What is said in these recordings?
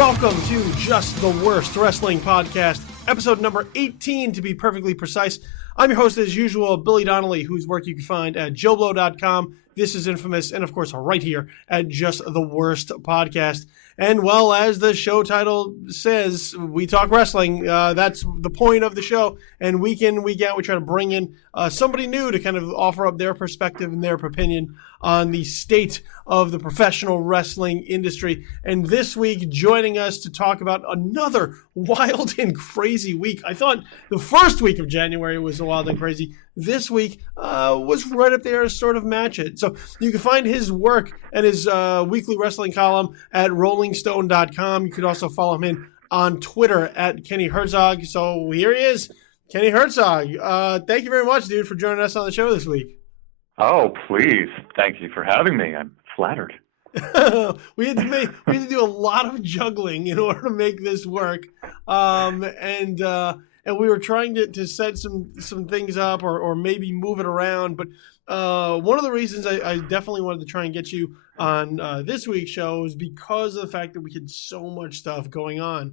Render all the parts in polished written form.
Welcome to Just the Worst Wrestling Podcast, episode number 18 to be perfectly precise. I'm your host as usual, Billy Donnelly, whose work you can find at joblo.com. This is Infamous, and of course right here at Just the Worst Podcast. And well, as the show title says, we talk wrestling. That's the point of the show. And week in, week out, we try to bring in somebody new to kind of offer up their perspective and their opinion on the state of the professional wrestling industry. And this week, joining us to talk about another wild and crazy week. I thought the first week of January was wild and crazy. This week was right up there to sort of match it. So you can find his work and his weekly wrestling column at rollingstone.com. You could also follow him on Twitter at Kenny Herzog. So here he is, Kenny Herzog. Thank you very much, dude, for joining us on the show this week. Oh, please. Thank you for having me. I'm flattered. we had to do a lot of juggling in order to make this work. And we were trying to set some things up or maybe move it around. But one of the reasons I definitely wanted to try and get you on this week's show is because of the fact that we had so much stuff going on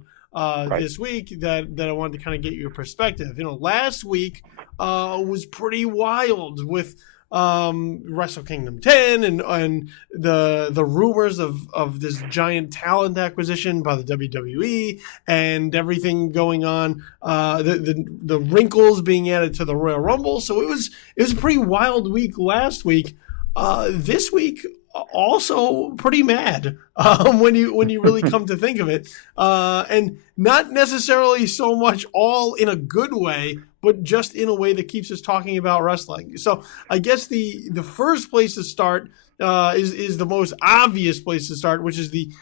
this week that I wanted to kind of get your perspective. You know, last week was pretty wild with Wrestle Kingdom 10 and the rumors of this giant talent acquisition by the WWE and everything going on, the wrinkles being added to the Royal Rumble. So it was a pretty wild week last week. This week also pretty mad when you really come to think of it, and not necessarily so much all in a good way, but just in a way that keeps us talking about wrestling. So I guess the first place to start is the most obvious place to start, which is the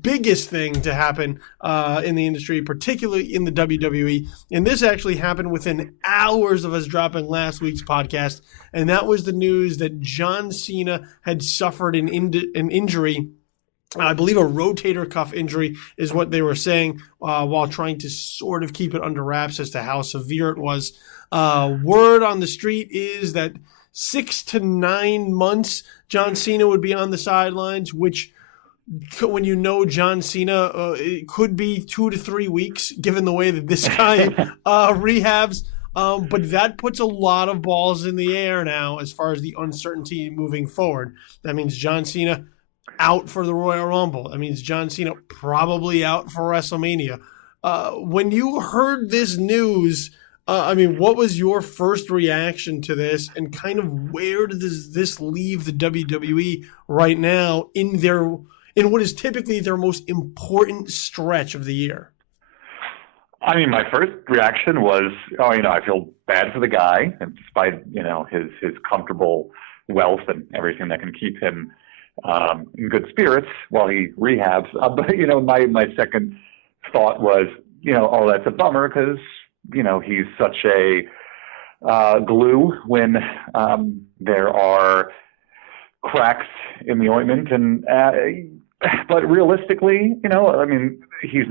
biggest thing to happen in the industry, particularly in the WWE. And this actually happened within hours of us dropping last week's podcast. And that was the news that John Cena had suffered an injury. I believe a rotator cuff injury is what they were saying, while trying to sort of keep it under wraps as to how severe it was. Word on the street is that 6 to 9 months John Cena would be on the sidelines, which, when you know John Cena, it could be 2 to 3 weeks, given the way that this guy rehabs. But that puts a lot of balls in the air now as far as the uncertainty moving forward. That means John Cena out for the Royal Rumble. That means John Cena probably out for WrestleMania. When you heard this news, what was your first reaction to this, and kind of where does this leave the WWE right now in what is typically their most important stretch of the year? I mean, my first reaction was, I feel bad for the guy, and despite, his comfortable wealth and everything that can keep him in good spirits while he rehabs. But, my second thought was, that's a bummer because, he's such a glue when there are cracks in the ointment. And but realistically, he's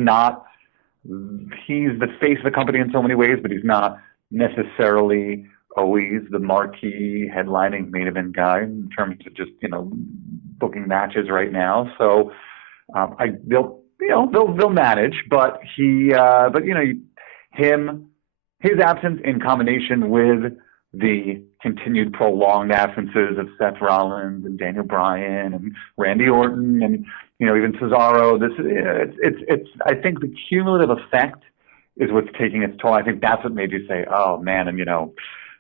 the face of the company in so many ways, but he's not necessarily always the marquee headlining main event guy in terms of just, booking matches right now. So they'll manage, but his absence in combination with the continued prolonged absences of Seth Rollins and Daniel Bryan and Randy Orton and, even Cesaro, I think the cumulative effect is what's taking its toll. I think that's what made you say, oh man, and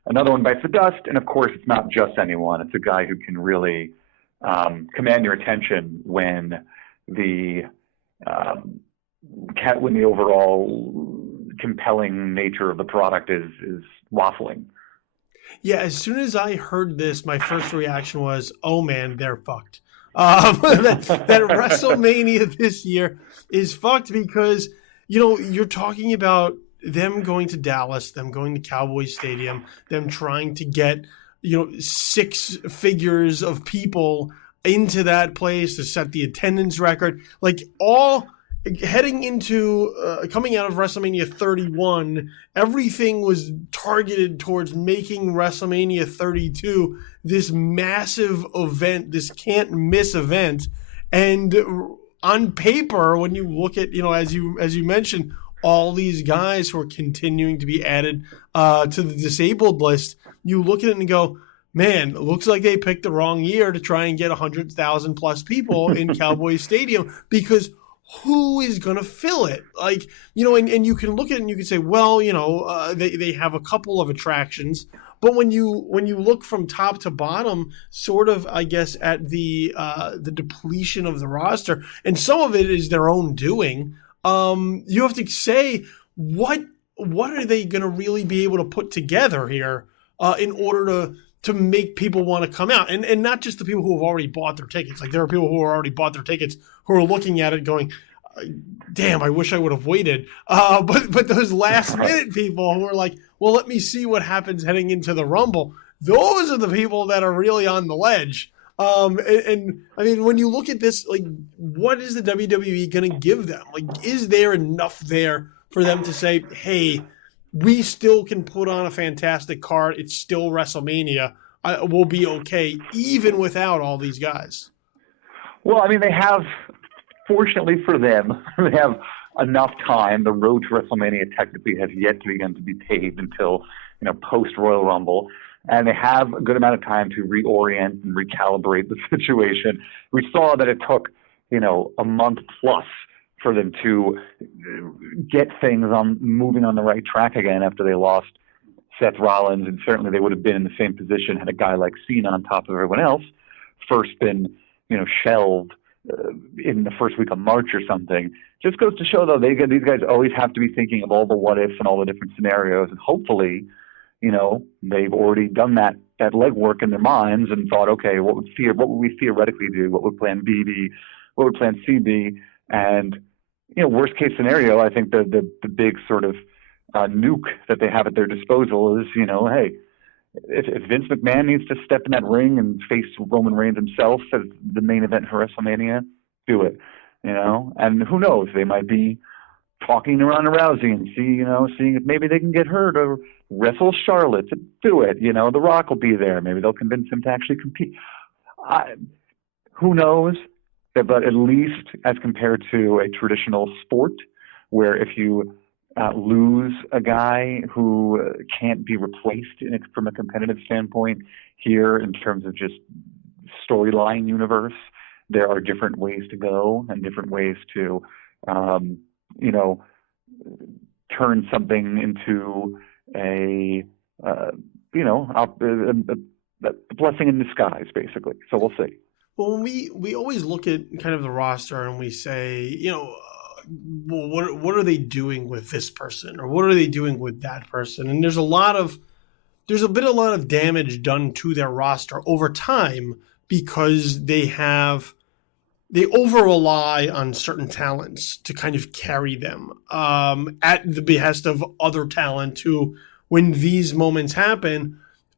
another one bites the dust. And of course it's not just anyone. It's a guy who can really command your attention when the overall compelling nature of the product is waffling. Yeah, as soon as I heard this, my first reaction was, oh man, they're fucked. That WrestleMania this year is fucked because, you're talking about them going to Dallas, them going to Cowboys Stadium, them trying to get, 6 figures of people into that place to set the attendance record. Like, all heading into coming out of WrestleMania 31, everything was targeted towards making WrestleMania 32 this massive event, this can't miss event. And on paper, when you look at, as you mentioned, all these guys who are continuing to be added to the disabled list, you look at it and go, man, it looks like they picked the wrong year to try and get 100,000 plus people in Cowboys Stadium, because who is going to fill it? Like, and you can look at it and you can say, well, they have a couple of attractions, but when you look from top to bottom, sort of, I guess, at the depletion of the roster, and some of it is their own doing, you have to say, what are they going to really be able to put together here in order to make people want to come out, and not just the people who have already bought their tickets. Like, there are people who have already bought their tickets who are looking at it going, damn, I wish I would have waited. But those last minute people who are like, well, let me see what happens heading into the Rumble. Those are the people that are really on the ledge. And I mean, when you look at this, like, what is the WWE going to give them? Like, is there enough there for them to say, hey, we still can put on a fantastic card. It's still WrestleMania. We'll be okay, even without all these guys. Well, I mean, they have, fortunately for them, they have enough time. The road to WrestleMania technically has yet to begin to be paved until, post Royal Rumble. And they have a good amount of time to reorient and recalibrate the situation. We saw that it took, a month plus for them to get things moving on the right track again after they lost Seth Rollins. And certainly they would have been in the same position had a guy like Cena on top of everyone else first been, shelved in the first week of March or something. Just goes to show, though, these guys always have to be thinking of all the what ifs and all the different scenarios. And hopefully, they've already done that legwork in their minds and thought, okay, what would we theoretically do? What would plan B be? What would plan C be? And, worst case scenario, I think the big sort of nuke that they have at their disposal is, hey, if Vince McMahon needs to step in that ring and face Roman Reigns himself as the main event for WrestleMania, do it, And who knows? They might be talking to Ronda Rousey and seeing if maybe they can get her to wrestle Charlotte to do it. The Rock will be there. Maybe they'll convince him to actually compete. Who knows? But at least as compared to a traditional sport where if you lose a guy who can't be replaced from a competitive standpoint, here in terms of just storyline universe, there are different ways to go and different ways to, turn something into a blessing in disguise, basically. So we'll see. Well, we always look at kind of the roster and we say, well, what are they doing with this person, or what are they doing with that person? And there's been a lot of damage done to their roster over time because they over rely on certain talents to kind of carry them at the behest of other talent who, when these moments happen,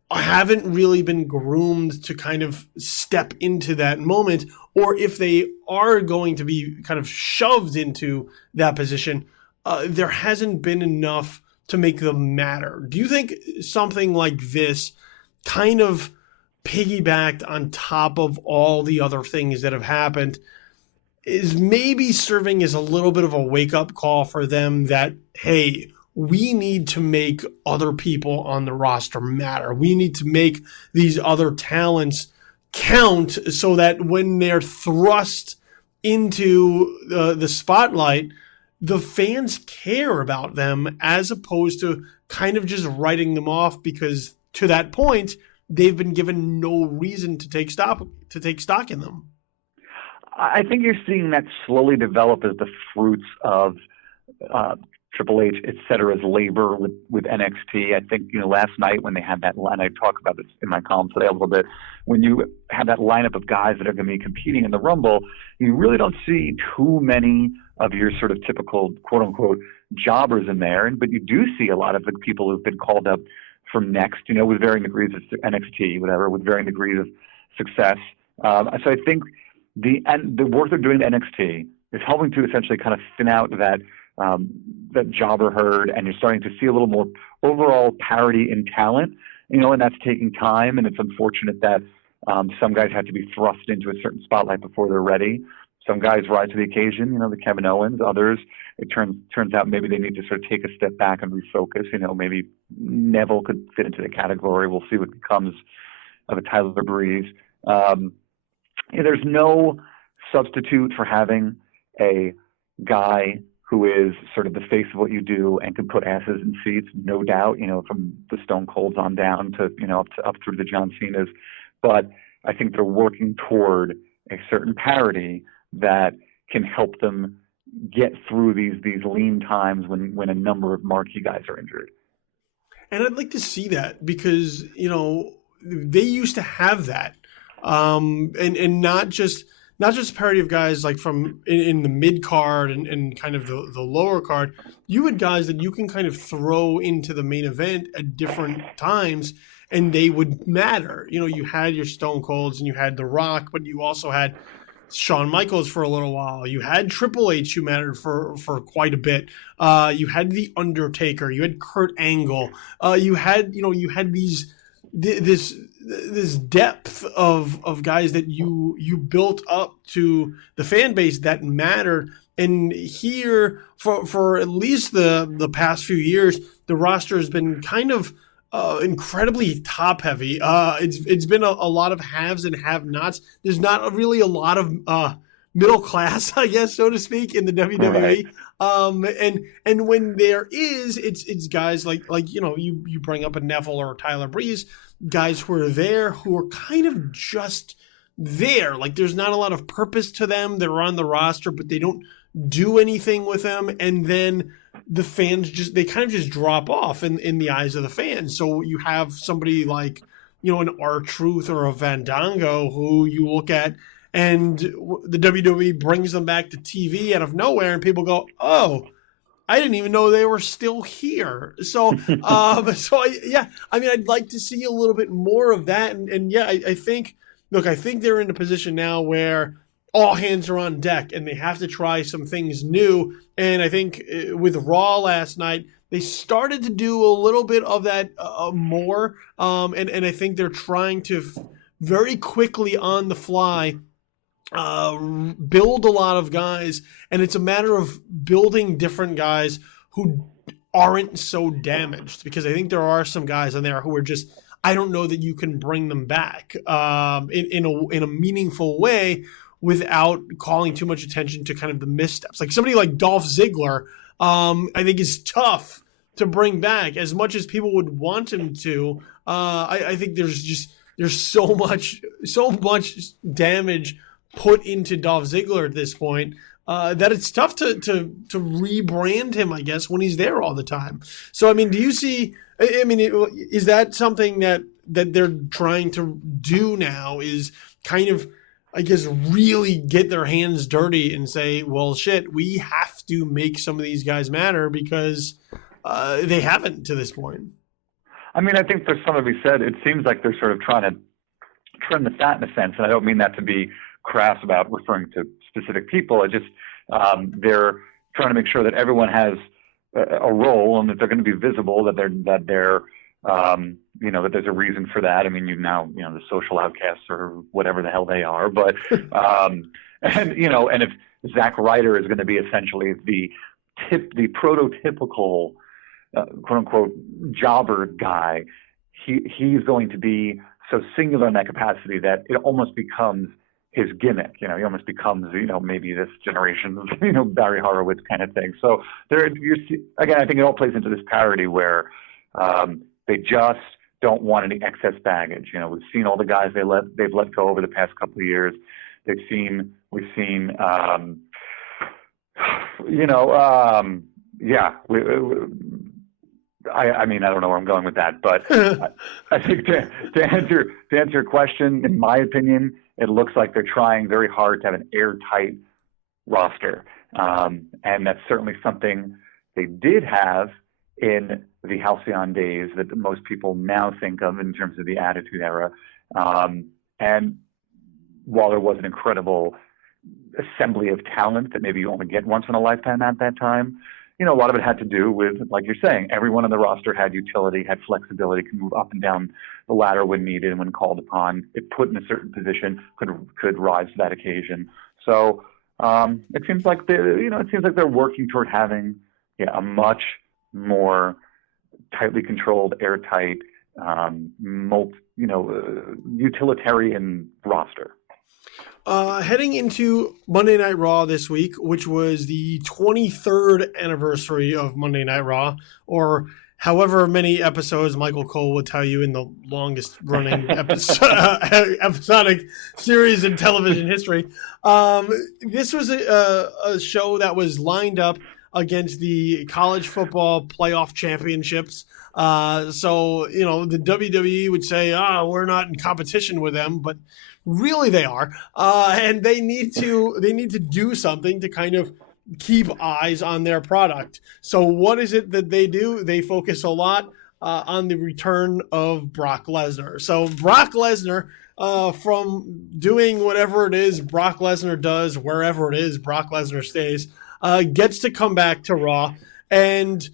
haven't really been groomed to kind of step into that moment, or if they are going to be kind of shoved into that position, there hasn't been enough to make them matter. Do you think something like this kind of piggybacked on top of all the other things that have happened is maybe serving as a little bit of a wake-up call for them that, hey, we need to make other people on the roster matter. We need to make these other talents count so that when they're thrust into the spotlight, the fans care about them as opposed to kind of just writing them off because to that point, they've been given no reason to take stock in them. I think you're seeing that slowly develop as the fruits of Triple H, et cetera's labor with NXT. I think, last night when they had that line, I talk about this in my column today a little bit, when you have that lineup of guys that are going to be competing in the Rumble, you really don't see too many of your sort of typical quote unquote jobbers in there. But you do see a lot of the people who've been called up from next, with varying degrees of NXT, whatever, with varying degrees of success. So I think the work they're doing at NXT is helping to essentially kind of thin out that jobber herd, and you're starting to see a little more overall parity in talent, and that's taking time, and it's unfortunate that some guys have to be thrust into a certain spotlight before they're ready. some guys rise to the occasion, the Kevin Owens. Others, it turns out maybe they need to sort of take a step back and refocus. Maybe Neville could fit into the category. We'll see what becomes of a Tyler Breeze. There's no substitute for having a guy who is sort of the face of what you do and can put asses in seats, no doubt, from the Stone Colds on down to, up through the John Cenas. But I think they're working toward a certain parity that can help them get through these lean times when a number of marquee guys are injured. And I'd like to see that because, they used to have that. And not just parity of guys like from in the mid card and kind of the lower card. You had guys that you can kind of throw into the main event at different times and they would matter. You had your Stone Colds and you had The Rock, but you also had Shawn Michaels for a little while. You had Triple H who mattered for quite a bit. You had The Undertaker. You had Kurt Angle. You had this depth of guys that you built up to the fan base that mattered. And here for at least the past few years, the roster has been kind of incredibly top heavy. It's been a lot of haves and have-nots. There's not really a lot of middle class, I guess, so to speak, in the WWE. Right. And when there is, it's guys like you bring up a Neville or Tyler Breeze, guys who are there who are kind of just there. Like there's not a lot of purpose to them. They're on the roster, but they don't do anything with them. And then the fans they kind of just drop off in the eyes of the fans. So you have somebody like, an R-Truth or a Fandango who you look at and the WWE brings them back to TV out of nowhere and people go, oh, I didn't even know they were still here. So, I'd like to see a little bit more of that. And I think they're in a position now where all hands are on deck and they have to try some things new. And I think with Raw last night, they started to do a little bit of that more. And I think they're trying to very quickly on the fly build a lot of guys, and it's a matter of building different guys who aren't so damaged, because I think there are some guys on there who are just, I don't know that you can bring them back in a meaningful way without calling too much attention to kind of the missteps. Like somebody like Dolph Ziggler, I think is tough to bring back as much as people would want him to. I think there's so much damage put into Dolph Ziggler at this point that it's tough to rebrand him, I guess, when he's there all the time. So, do you see? Is that something that they're trying to do now? Is kind of, I guess, really get their hands dirty and say, well, shit, we have to make some of these guys matter because they haven't to this point. I think there's something to be said. It seems like they're sort of trying to trim the fat in a sense, and I don't mean that to be crass about referring to specific people. I just they're trying to make sure that everyone has a role and that they're going to be visible, that they're that there's a reason for that. The social outcasts or whatever the hell they are, but and if Zack Ryder is going to be essentially the prototypical quote unquote jobber guy, he's going to be so singular in that capacity that it almost becomes his gimmick. He almost becomes, maybe this generation's, Barry Horowitz kind of thing. So again, I think it all plays into this parody where they just don't want any excess baggage. We've seen all the guys they've let go over the past couple of years. We've seen, I don't know where I'm going with that, but I think to answer your question, in my opinion, it looks like they're trying very hard to have an airtight roster. And that's certainly something they did have in the Halcyon days that most people now think of in terms of the Attitude Era. And while there was an incredible assembly of talent that maybe you only get once in a lifetime at that time, a lot of it had to do with, like you're saying, everyone on the roster had utility, had flexibility, could move up and down the ladder when needed and when called upon. If put in a certain position, could rise to that occasion. So It seems like they're working toward having a much more tightly controlled, airtight, utilitarian roster. Heading into Monday Night Raw this week, which was the 23rd anniversary of Monday Night Raw, or however many episodes Michael Cole would tell you in the longest running episodic series in television history. This was a show that was lined up against the college football playoff championships. So the WWE would say, we're not in competition with them, but really they are. And they need to do something to kind of keep eyes on their product. So what is it that they do? They focus a lot on the return of Brock Lesnar. So Brock Lesnar, from doing whatever it is Brock Lesnar does, wherever it is Brock Lesnar stays, gets to come back to Raw. And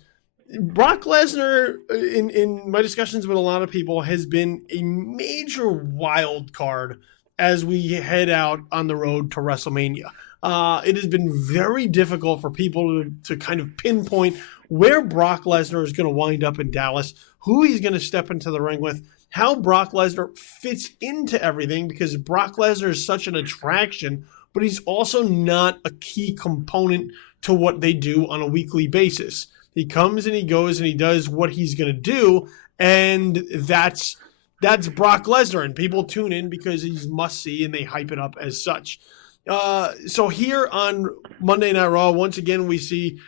Brock Lesnar, in my discussions with a lot of people, has been a major wild card as we head out on the road to WrestleMania. It has been very difficult for people to kind of pinpoint where Brock Lesnar is going to wind up in Dallas, who he's going to step into the ring with, how Brock Lesnar fits into everything, because Brock Lesnar is such an attraction, but he's also not a key component to what they do on a weekly basis. He comes and he goes and he does what he's going to do, and that's Brock Lesnar, and people tune in because he's must-see, and they hype it up as such. So here on Monday Night Raw, once again, we see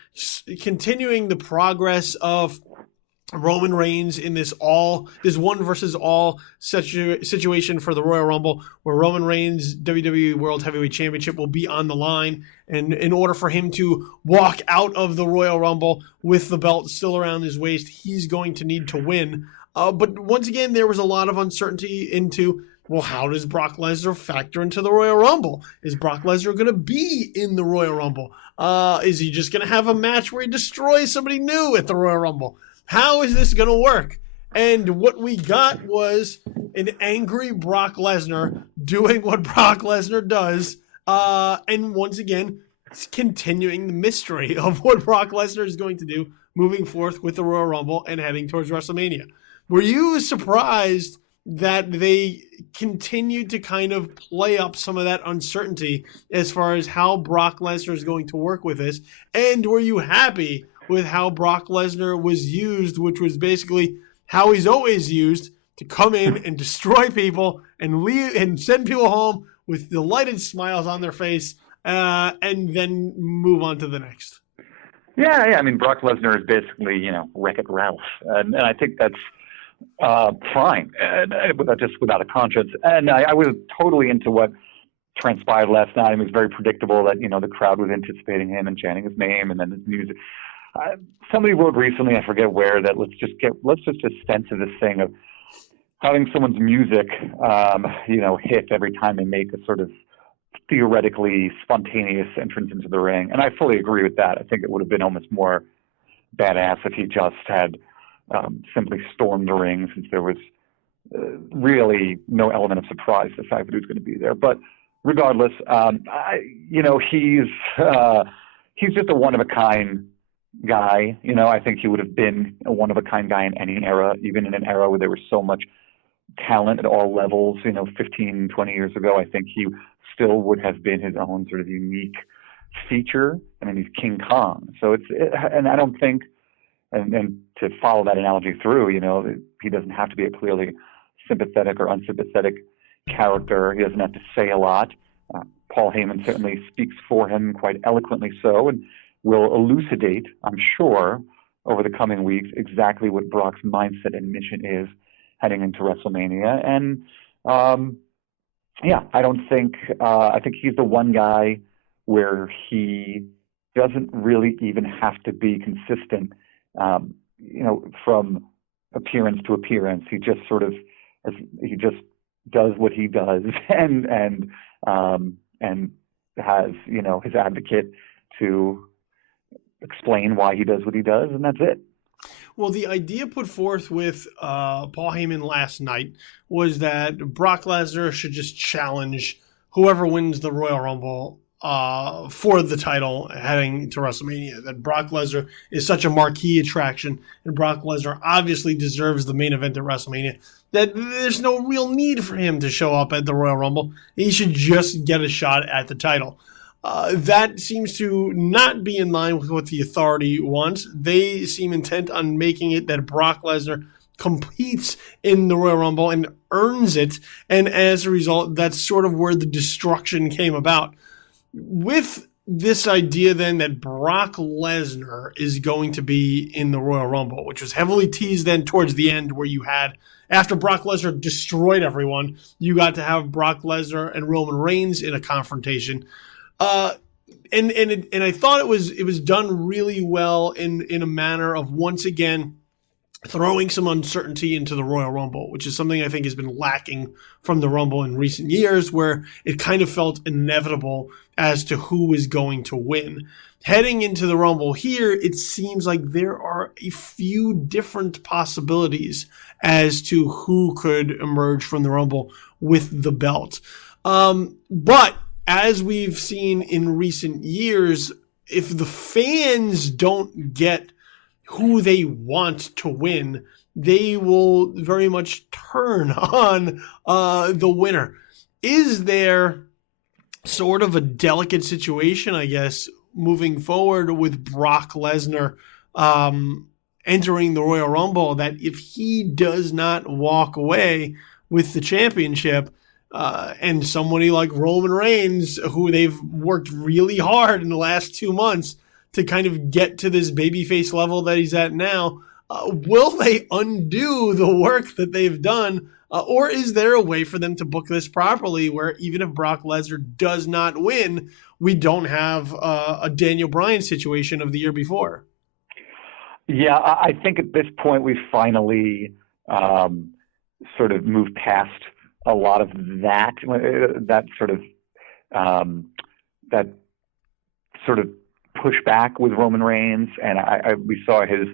continuing the progress of Roman Reigns in this one versus all situation for the Royal Rumble, where Roman Reigns' WWE World Heavyweight Championship will be on the line, and in order for him to walk out of the Royal Rumble with the belt still around his waist, he's going to need to win. But once again, there was a lot of uncertainty into, well, how does Brock Lesnar factor into the Royal Rumble? Is Brock Lesnar going to be in the Royal Rumble? Is he just going to have a match where he destroys somebody new at the Royal Rumble? How is this going to work? And what we got was an angry Brock Lesnar doing what Brock Lesnar does. And once again, it's continuing the mystery of what Brock Lesnar is going to do moving forth with the Royal Rumble and heading towards WrestleMania. Were you surprised that they continued to kind of play up some of that uncertainty as far as how Brock Lesnar is going to work with this? And were you happy with how Brock Lesnar was used, which was basically how he's always used, to come in and destroy people and leave and send people home with delighted smiles on their face, and then move on to the next? Yeah. I mean, Brock Lesnar is basically, Wreck-It Ralph. And I think that's fine, just without a conscience. And I was totally into what transpired last night. It was very predictable that, the crowd was anticipating him and chanting his name, and then his music. Somebody wrote recently, I forget where, that let's just ascend to this thing of having someone's music, hit every time they make a sort of theoretically spontaneous entrance into the ring. And I fully agree with that. I think it would have been almost more badass if he just had simply stormed the ring, since there was really no element of surprise to the fact that he was going to be there. But regardless, he's just a one-of-a-kind guy. I think he would have been a one-of-a-kind guy in any era, even in an era where there was so much talent at all levels, 15, 20 years ago. I think he still would have been his own sort of unique feature. I mean, he's King Kong. So and I don't think, and to follow that analogy through, he doesn't have to be a clearly sympathetic or unsympathetic character. He doesn't have to say a lot. Paul Heyman certainly speaks for him quite eloquently so, and will elucidate, I'm sure, over the coming weeks exactly what Brock's mindset and mission is heading into WrestleMania. And I think he's the one guy where he doesn't really even have to be consistent, from appearance to appearance. He just does what he does, and has, his advocate to explain why he does what he does, and that's it. Well, the idea put forth with Paul Heyman last night was that Brock Lesnar should just challenge whoever wins the Royal Rumble for the title heading to WrestleMania. That Brock Lesnar is such a marquee attraction, and Brock Lesnar obviously deserves the main event at WrestleMania, that there's no real need for him to show up at the Royal Rumble. He should just get a shot at the title. That seems to not be in line with what the Authority wants. They seem intent on making it that Brock Lesnar competes in the Royal Rumble and earns it, and as a result, that's sort of where the destruction came about. With this idea then that Brock Lesnar is going to be in the Royal Rumble, which was heavily teased then towards the end, where you had, after Brock Lesnar destroyed everyone, you got to have Brock Lesnar and Roman Reigns in a confrontation. And I thought it was done really well in a manner of, once again, throwing some uncertainty into the Royal Rumble, which is something I think has been lacking from the Rumble in recent years, where it kind of felt inevitable as to who was going to win. Heading into the Rumble here, it seems like there are a few different possibilities as to who could emerge from the Rumble with the belt. But as we've seen in recent years, if the fans don't get who they want to win, they will very much turn on the winner. Is there sort of a delicate situation, I guess, moving forward with Brock Lesnar entering the Royal Rumble, that if he does not walk away with the championship, and somebody like Roman Reigns, who they've worked really hard in the last 2 months to kind of get to this babyface level that he's at now, will they undo the work that they've done? Or is there a way for them to book this properly, where even if Brock Lesnar does not win, we don't have a Daniel Bryan situation of the year before? Yeah, I think at this point we finally sort of moved past a lot of that sort of pushback with Roman Reigns, and we saw his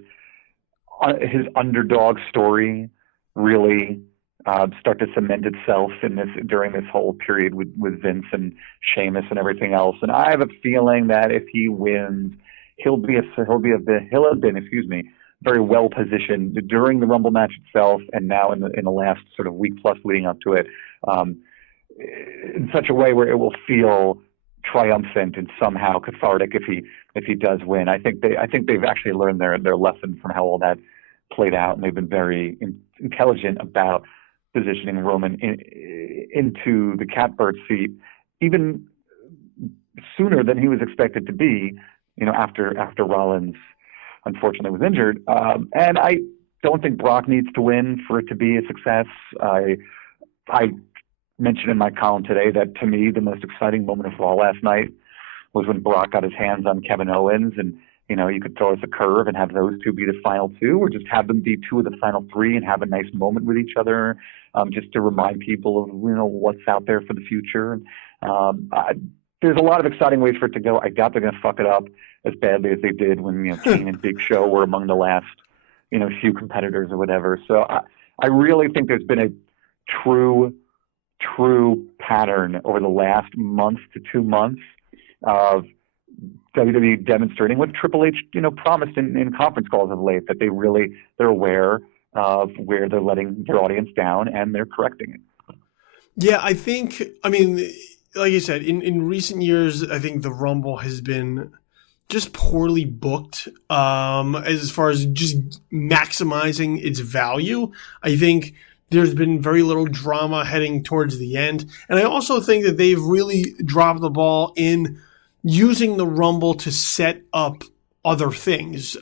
underdog story really start to cement itself during this whole period with Vince and Sheamus and everything else. And I have a feeling that if he wins, he'll have been very well positioned during the Rumble match itself, and now in the last sort of week plus leading up to it, in such a way where it will feel triumphant and somehow cathartic if he does win. I think they've actually learned their lesson from how all that played out, and they've been very intelligent about positioning Roman into the catbird seat even sooner than he was expected to be, after Rollins unfortunately was injured. And I don't think Brock needs to win for it to be a success. I mentioned in my column today that, to me, the most exciting moment of Raw last night was when Brock got his hands on Kevin Owens, and you could throw us a curve and have those two be the final two, or just have them be two of the final three and have a nice moment with each other, just to remind people of what's out there for the future. There's a lot of exciting ways for it to go. I doubt they're going to fuck it up as badly as they did when Kane and Big Show were among the last few competitors or whatever. So I really think there's been a true pattern over the last month to 2 months of WWE demonstrating what Triple H, promised in conference calls of late, that they're aware of where they're letting their audience down and they're correcting it. Yeah, like I said, in recent years, I think the Rumble has been just poorly booked as far as just maximizing its value. I think there's been very little drama heading towards the end. And I also think that they've really dropped the ball in using the Rumble to set up other things.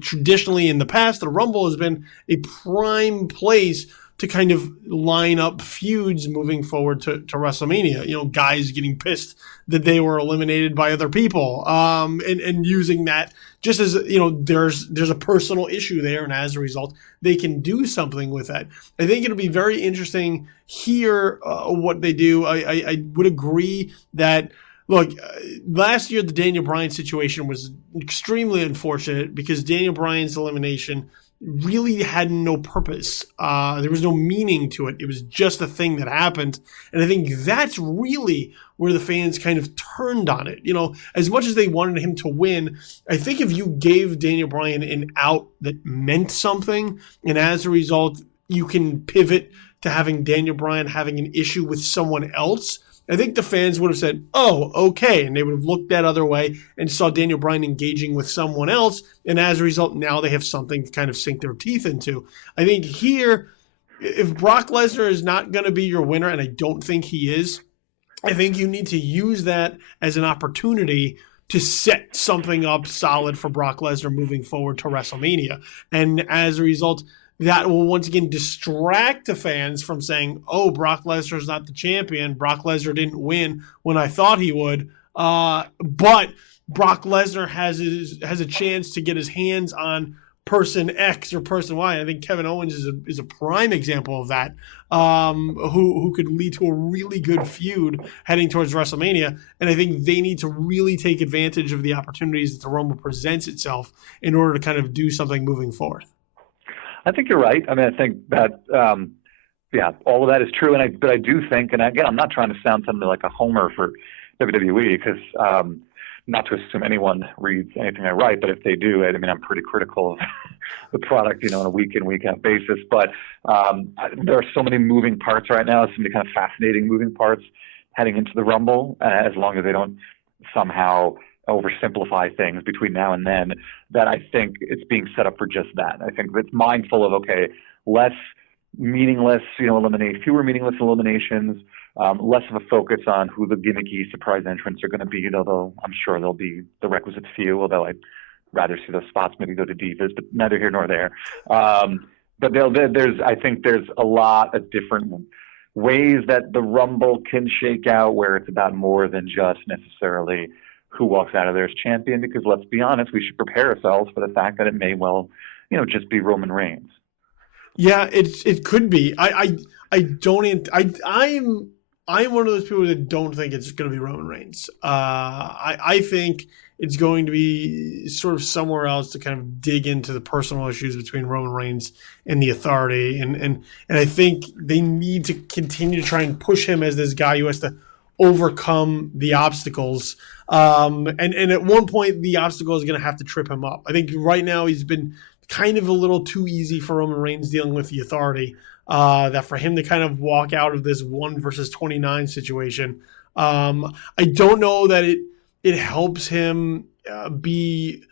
Traditionally in the past, the Rumble has been a prime place to kind of line up feuds moving forward to WrestleMania. Guys getting pissed that they were eliminated by other people, and using that just as, there's a personal issue there, and as a result, they can do something with that. I think it'll be very interesting here what they do. I would agree that, look, last year the Daniel Bryan situation was extremely unfortunate because Daniel Bryan's elimination really had no purpose. There was no meaning to it. It was just a thing that happened. And I think that's really where the fans kind of turned on it. As much as they wanted him to win, I think if you gave Daniel Bryan an out that meant something, and as a result, you can pivot to having Daniel Bryan having an issue with someone else, I think the fans would have said, oh, okay. And they would have looked that other way and saw Daniel Bryan engaging with someone else. And as a result, now they have something to kind of sink their teeth into. I think here, if Brock Lesnar is not going to be your winner, and I don't think he is, I think you need to use that as an opportunity to set something up solid for Brock Lesnar moving forward to WrestleMania. And as a result, that will once again distract the fans from saying, oh, Brock Lesnar's not the champion. Brock Lesnar didn't win when I thought he would. But Brock Lesnar has a chance to get his hands on person X or person Y. I think Kevin Owens is a prime example of that, who could lead to a really good feud heading towards WrestleMania. And I think they need to really take advantage of the opportunities that the Rumble presents itself in order to kind of do something moving forward. I think you're right. I mean, I think that, all of that is true. But I do think, and again, I'm not trying to sound something like a homer for WWE because not to assume anyone reads anything I write, but if they do, I mean, I'm pretty critical of the product, on a week in, week out basis. But there are so many moving parts right now, so many kind of fascinating moving parts heading into the Rumble, as long as they don't somehow oversimplify things between now and then, that I think it's being set up for just that. I think it's mindful of, okay, less meaningless, fewer meaningless eliminations, less of a focus on who the gimmicky surprise entrants are going to be, although I'm sure there'll be the requisite few, although I'd rather see those spots maybe go to divas, but neither here nor there. But I think there's a lot of different ways that the Rumble can shake out where it's about more than just necessarily who walks out of there as champion, because let's be honest, we should prepare ourselves for the fact that it may well, just be Roman Reigns. Yeah, it could be. I'm one of those people that don't think it's going to be Roman Reigns. I think it's going to be sort of somewhere else to kind of dig into the personal issues between Roman Reigns and the Authority, and I think they need to continue to try and push him as this guy who has to overcome the obstacles. And at one point, the obstacle is going to have to trip him up. I think right now he's been kind of a little too easy for Roman Reigns dealing with the Authority. That for him to kind of walk out of this 1 versus 29 situation, I don't know that it helps him be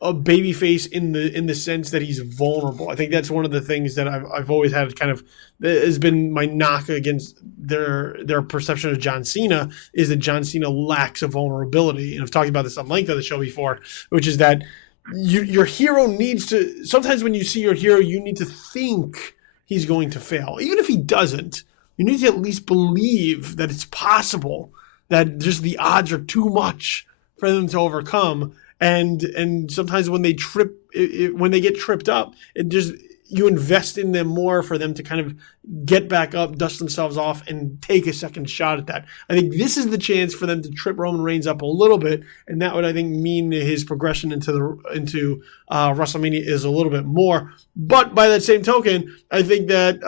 a babyface in the sense that he's vulnerable. I think that's one of the things that I've always had kind of has been my knock against their perception of John Cena, is that John Cena lacks a vulnerability. And I've talked about this on length of the show before, which is that your hero needs to, sometimes when you see your hero, you need to think he's going to fail. Even if he doesn't, you need to at least believe that it's possible, that just the odds are too much for them to overcome. And sometimes when they get tripped up, you invest in them more for them to kind of get back up, dust themselves off, and take a second shot at that. I think this is the chance for them to trip Roman Reigns up a little bit, and that would, I think, mean his progression into WrestleMania is a little bit more. But by that same token, I think that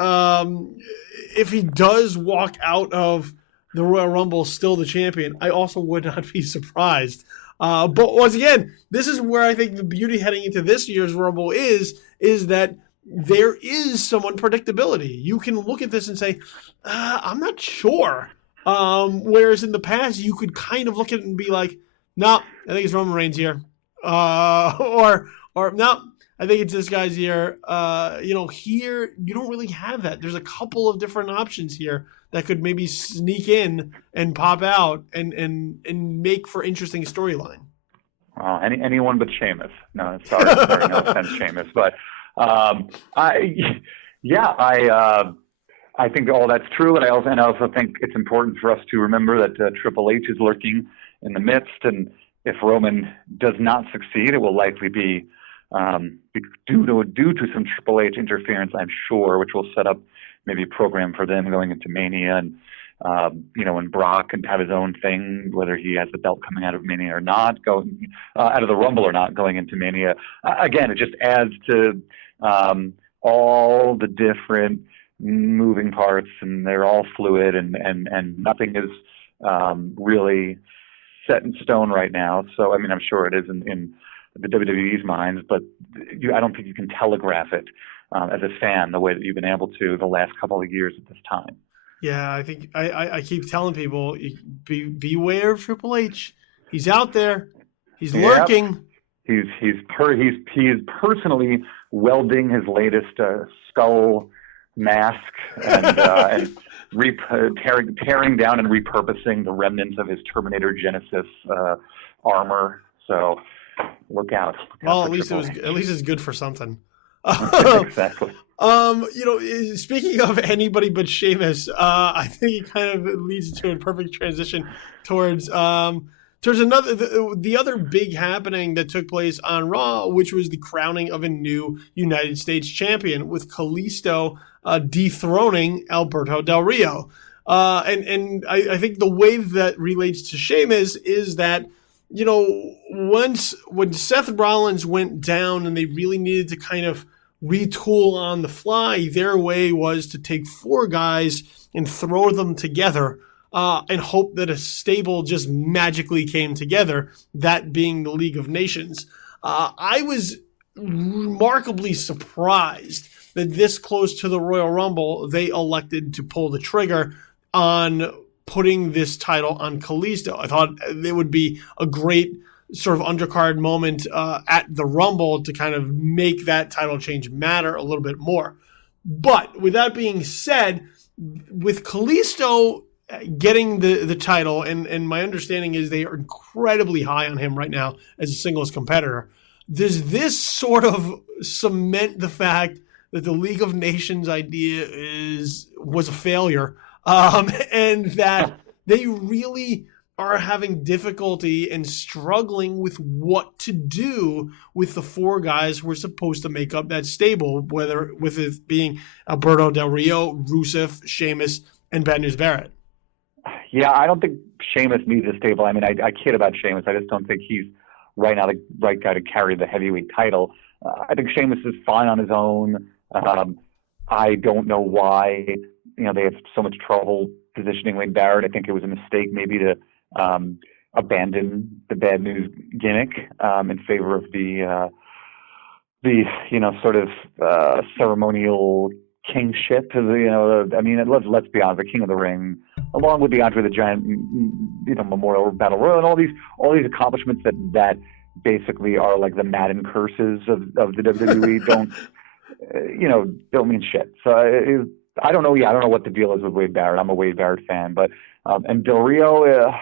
if he does walk out of the Royal Rumble still the champion, I also would not be surprised. But once again, this is where I think the beauty heading into this year's Rumble is that there is some unpredictability. You can look at this and say, I'm not sure. Whereas in the past, you could kind of look at it and be like, no, I think it's Roman Reigns here. Or no, I think it's this guy's here. Here, you don't really have that. There's a couple of different options here that could maybe sneak in and pop out and make for interesting storyline. Anyone but Sheamus. No, sorry, no offense, Sheamus, but I think all that's true, and I also think it's important for us to remember that Triple H is lurking in the midst, and if Roman does not succeed, it will likely be due to some Triple H interference, I'm sure, which will set up maybe a program for them going into Mania, and and Brock can have his own thing, whether he has the belt coming out of Mania or not, going out of the Rumble or not, going into Mania. Again, it just adds to all the different moving parts, and they're all fluid, and nothing is really set in stone right now. So, I mean, I'm sure it is in the WWE's minds, but I don't think you can telegraph it as a fan the way that you've been able to the last couple of years at this time. Yeah, I think I keep telling people, beware of Triple H. He's out there. He's lurking. He is personally welding his latest skull mask and tearing down and repurposing the remnants of his Terminator Genesis armor. So look out. Well, at least it's good for something. Exactly. Speaking of anybody but Sheamus, I think it kind of leads to a perfect transition towards the other big happening that took place on Raw, which was the crowning of a new United States champion with Kalisto dethroning Alberto Del Rio. And I think the way that relates to Sheamus is that, when Seth Rollins went down and they really needed to kind of retool on the fly, their way was to take 4 guys and throw them together and hope that a stable just magically came together, that being the League of Nations. I was remarkably surprised that this close to the Royal Rumble, they elected to pull the trigger on putting this title on Kalisto. I thought it would be a great sort of undercard moment at the Rumble to kind of make that title change matter a little bit more. But with that being said, with Kalisto getting the title, and my understanding is they are incredibly high on him right now as a singles competitor, does this sort of cement the fact that the League of Nations idea was a failure, and that they really are having difficulty and struggling with what to do with the 4 guys who are supposed to make up that stable, whether with it being Alberto Del Rio, Rusev, Sheamus, and Bad News Barrett? Yeah, I don't think Sheamus needs a stable. I mean, I kid about Sheamus. I just don't think he's right now the right guy to carry the heavyweight title. I think Sheamus is fine on his own. I don't know why they have so much trouble positioning Wade Barrett. I think it was a mistake maybe to abandon the Bad News gimmick in favor of the sort of ceremonial kingship. I mean, let's be honest, the King of the Ring, along with the Andre the Giant, Memorial Battle Royal, and all these accomplishments that basically are like the Madden curses of the WWE don't mean shit. So I don't know. Yeah, I don't know what the deal is with Wade Barrett. I'm a Wade Barrett fan, but and Del Rio,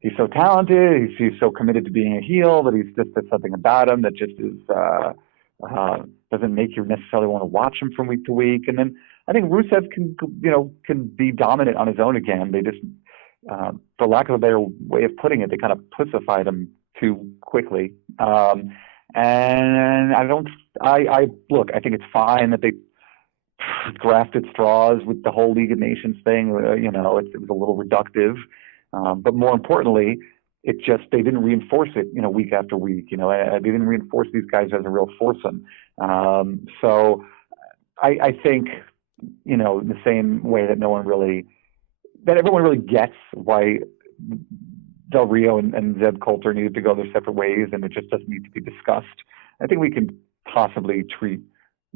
he's so talented. He's so committed to being a heel, but there's something about him that just is doesn't make you necessarily want to watch him from week to week. And then I think Rusev can be dominant on his own again. They just, for lack of a better way of putting it, they kind of pussified him too quickly. And I think it's fine that they grafted straws with the whole League of Nations thing. It was a little reductive. But more importantly, they didn't reinforce it, week after week. They didn't reinforce these guys as a real foursome. So I think, the same way that everyone really gets why Del Rio and Zeb Coulter needed to go their separate ways, and it just doesn't need to be discussed. I think we can possibly treat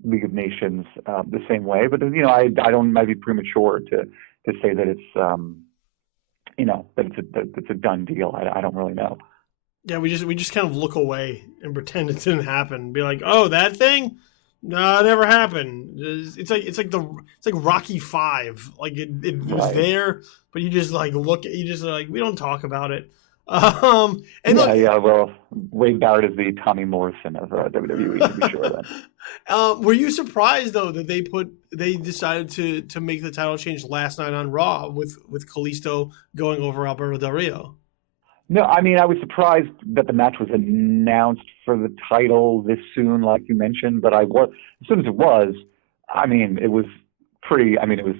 League of Nations the same way, but might be premature to say that it's that it's a done deal. I don't really know. Yeah, we just kind of look away and pretend it didn't happen. Be like, oh, that thing? No, it never happened. It's like Rocky V. Like it was Right. there, but you just like we don't talk about it. Well, Wade Barrett is the Tommy Morrison of WWE, to be sure. Then. Were you surprised though that they decided to make the title change last night on Raw with Kalisto going over Alberto Del Rio? No, I mean, I was surprised that the match was announced for the title this soon, like you mentioned. But as soon as it was, it was going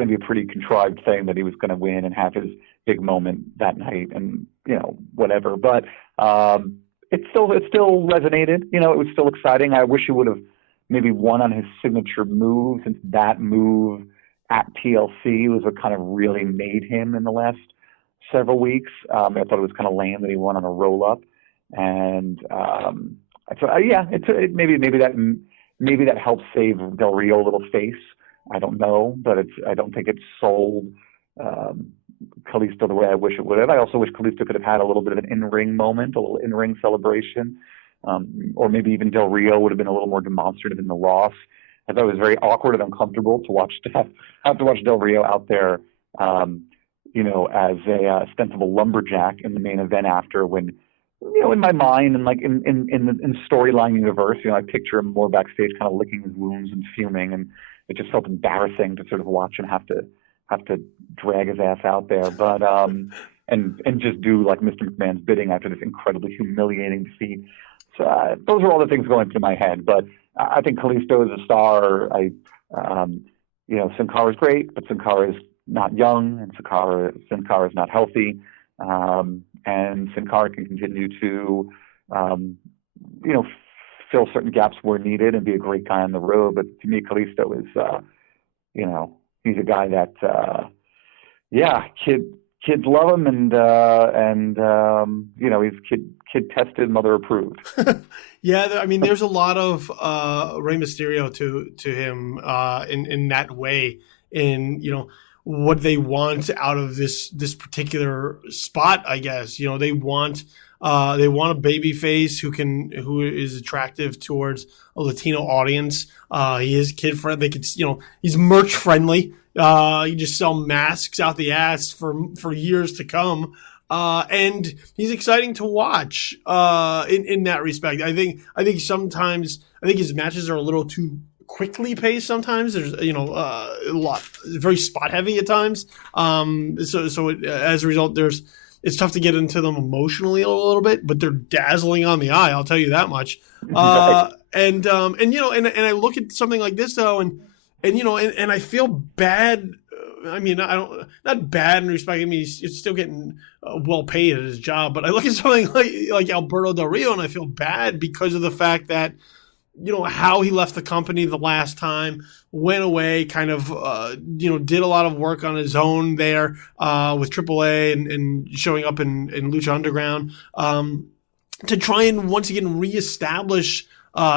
to be a pretty contrived thing that he was going to win and have his big moment that night, and whatever. But it still resonated. It was still exciting. I wish he would have maybe won on his signature move, since that move at TLC was what kind of really made him in the last several weeks. I thought it was kind of lame that he won on a roll up, and maybe that helps save Del Rio a little face. I don't know, but I don't think it sold Kalisto the way I wish it would have. I also wish Kalisto could have had a little bit of an in-ring moment, a little in-ring celebration, or maybe even Del Rio would have been a little more demonstrative in the loss. I thought it was very awkward and uncomfortable to have to watch Del Rio out there, as a ostensible lumberjack in the main event after, when, in my mind and like in storyline universe, I picture him more backstage kind of licking his wounds and fuming, and it just felt embarrassing to sort of watch and have to drag his ass out there, but and just do like Mr. McMahon's bidding after this incredibly humiliating defeat. So those are all the things going through my head, but I think Kalisto is a star. Sin Cara is great, but Sin Cara is not young, and Sin Cara is not healthy, and Sin Cara can continue to, fill certain gaps where needed and be a great guy on the road. But to me, Kalisto is, he's a guy that, kids love him, and he's kid tested, mother approved. Yeah, I mean, there's a lot of Rey Mysterio to him in that way, in what they want out of this particular spot. I guess they want a baby face who is attractive towards a Latino audience. He is kid friendly. He's merch friendly. You just sell masks out the ass for years to come. And he's exciting to watch in that respect. I think sometimes his matches are a little too quickly paced. Sometimes there's a lot very spot heavy at times. As a result, it's tough to get into them emotionally a little bit, but they're dazzling on the eye. I'll tell you that much. And I look at something like this though, and I feel bad. I mean, not bad in respect. I mean, he's still getting well paid at his job, but I look at something like Alberto Del Rio, and I feel bad because of the fact that how he left the company the last time, went away, kind of did a lot of work on his own there with AAA and showing up in Lucha Underground to try and once again reestablish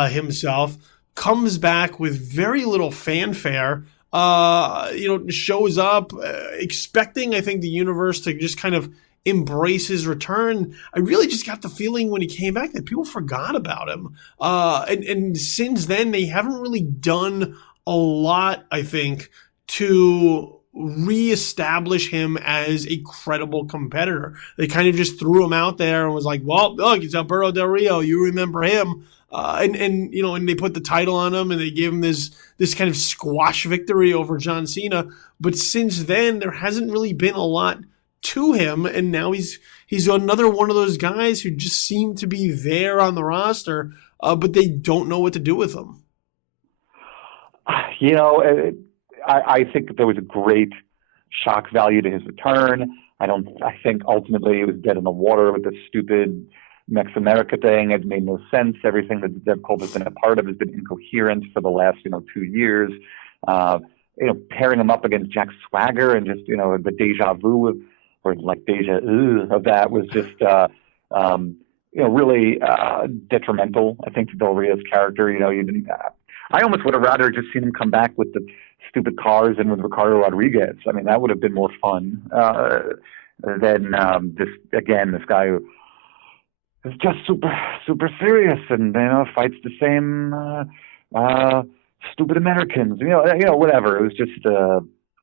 himself. Comes back with very little fanfare. Shows up expecting, I think, the universe to just kind of embrace his return. I really just got the feeling when he came back that people forgot about him. And since then, they haven't really done a lot, I think, to reestablish him as a credible competitor. They kind of just threw him out there and was like, well, look, it's Alberto Del Rio. You remember him. And they put the title on him, and they gave him this kind of squash victory over John Cena. But since then, there hasn't really been a lot to him, and now he's another one of those guys who just seem to be there on the roster, but they don't know what to do with him. I think that there was a great shock value to his return. I think ultimately it was dead in the water with this stupid Mex America thing. It made no sense. Everything that Zeb Cole has been a part of has been incoherent for the last 2 years. Pairing him up against Jack Swagger and just the deja vu of that was just really detrimental, I think, to Del Rio's character. I almost would have rather just seen him come back with the stupid cars and with Ricardo Rodriguez. I mean, that would have been more fun than this guy who is just super serious and fights the same stupid Americans. Whatever. It was just I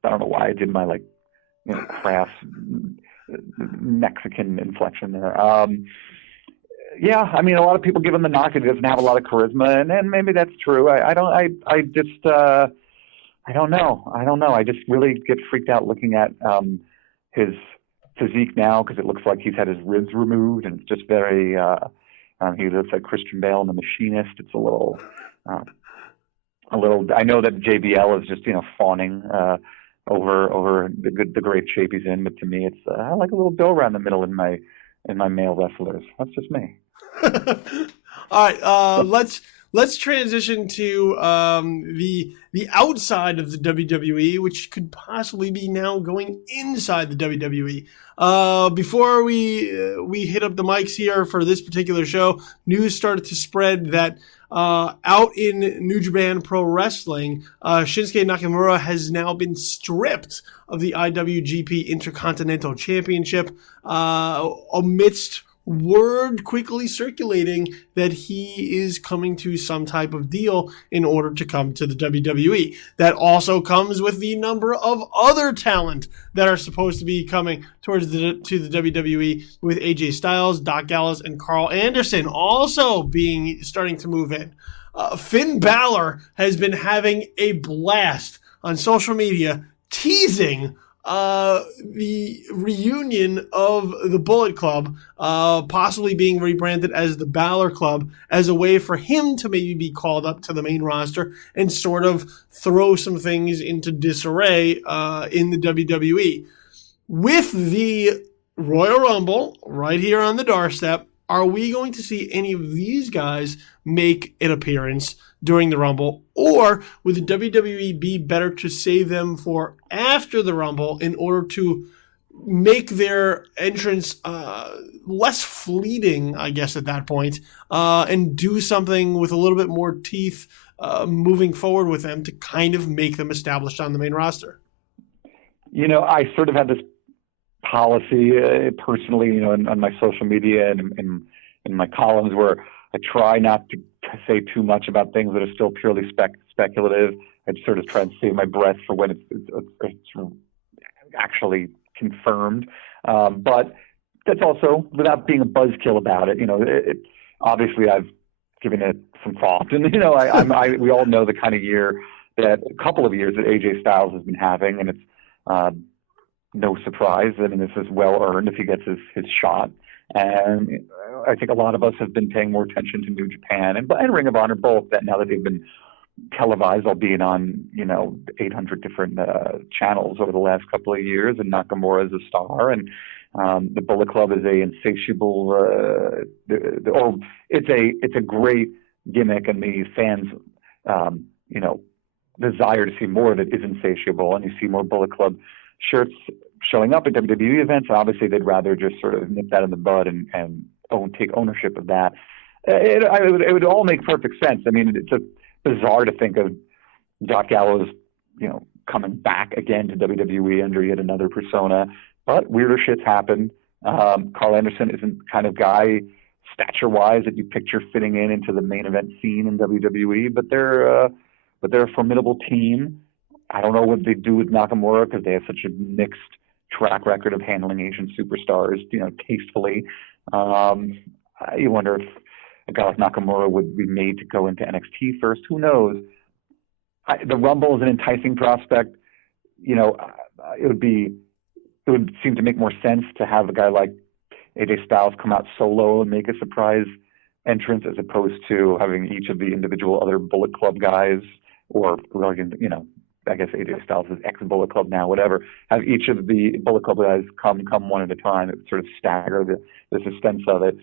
don't know why I did my crass Mexican inflection there. I mean, a lot of people give him the knock. He doesn't have a lot of charisma, and maybe that's true. I don't know. I just really get freaked out looking at his physique now, because it looks like he's had his ribs removed, and it's just very he looks like Christian Bale in The Machinist. It's a little I know that JBL is just fawning over the great shape he's in, but to me it's I like a little dough around the middle in my male wrestlers. That's just me. All right, let's let's transition to the outside of the WWE, which could possibly be now going inside the WWE. Before we hit up the mics here for this particular show, news started to spread that out in New Japan Pro Wrestling, Shinsuke Nakamura has now been stripped of the IWGP Intercontinental Championship amidst word quickly circulating that he is coming to some type of deal in order to come to the WWE. That also comes with the number of other talent that are supposed to be coming to the WWE, with AJ Styles, Doc Gallows, and Carl Anderson also starting to move in. Finn Balor has been having a blast on social media teasing the reunion of the Bullet Club, possibly being rebranded as the Balor Club, as a way for him to maybe be called up to the main roster and sort of throw some things into disarray in the WWE. With the Royal Rumble right here on the doorstep, are we going to see any of these guys make an appearance during the Rumble, or would the WWE be better to save them for after the Rumble in order to make their entrance less fleeting, I guess, at that point, and do something with a little bit more teeth moving forward with them to kind of make them established on the main roster? I sort of had this policy personally, on my social media and in my columns, where I try not to say too much about things that are still purely speculative. I sort of try to save my breath for when it's actually confirmed. But that's also without being a buzzkill about it. Obviously I've given it some thought, and we all know the kind of year a couple of years that AJ Styles has been having, and it's no surprise. I mean, this is well earned if he gets his shot. And I think a lot of us have been paying more attention to New Japan and Ring of Honor, both, that now that they've been televised, albeit on 800 different channels over the last couple of years. And Nakamura is a star, and the Bullet Club is a insatiable. It's a great gimmick, and the fans, desire to see more of it is insatiable, and you see more Bullet Club shirts showing up at WWE events. Obviously, they'd rather just sort of nip that in the bud and take ownership of that. It would all make perfect sense. I mean, it's bizarre to think of Doc Gallows, coming back again to WWE under yet another persona. But weirder shit's happened. Carl Anderson isn't the kind of guy, stature-wise, that you picture fitting into the main event scene in WWE. But they're a formidable team. I don't know what they do with Nakamura, because they have such a mixed track record of handling Asian superstars, tastefully. You wonder if a guy like Nakamura would be made to go into NXT first. Who knows? The Rumble is an enticing prospect. It would seem to make more sense to have a guy like AJ Styles come out solo and make a surprise entrance, as opposed to having each of the individual other Bullet Club guys, or I guess AJ Styles is ex-Bullet Club now, whatever. Have each of the Bullet Club guys come one at a time. It would sort of stagger the suspense of it.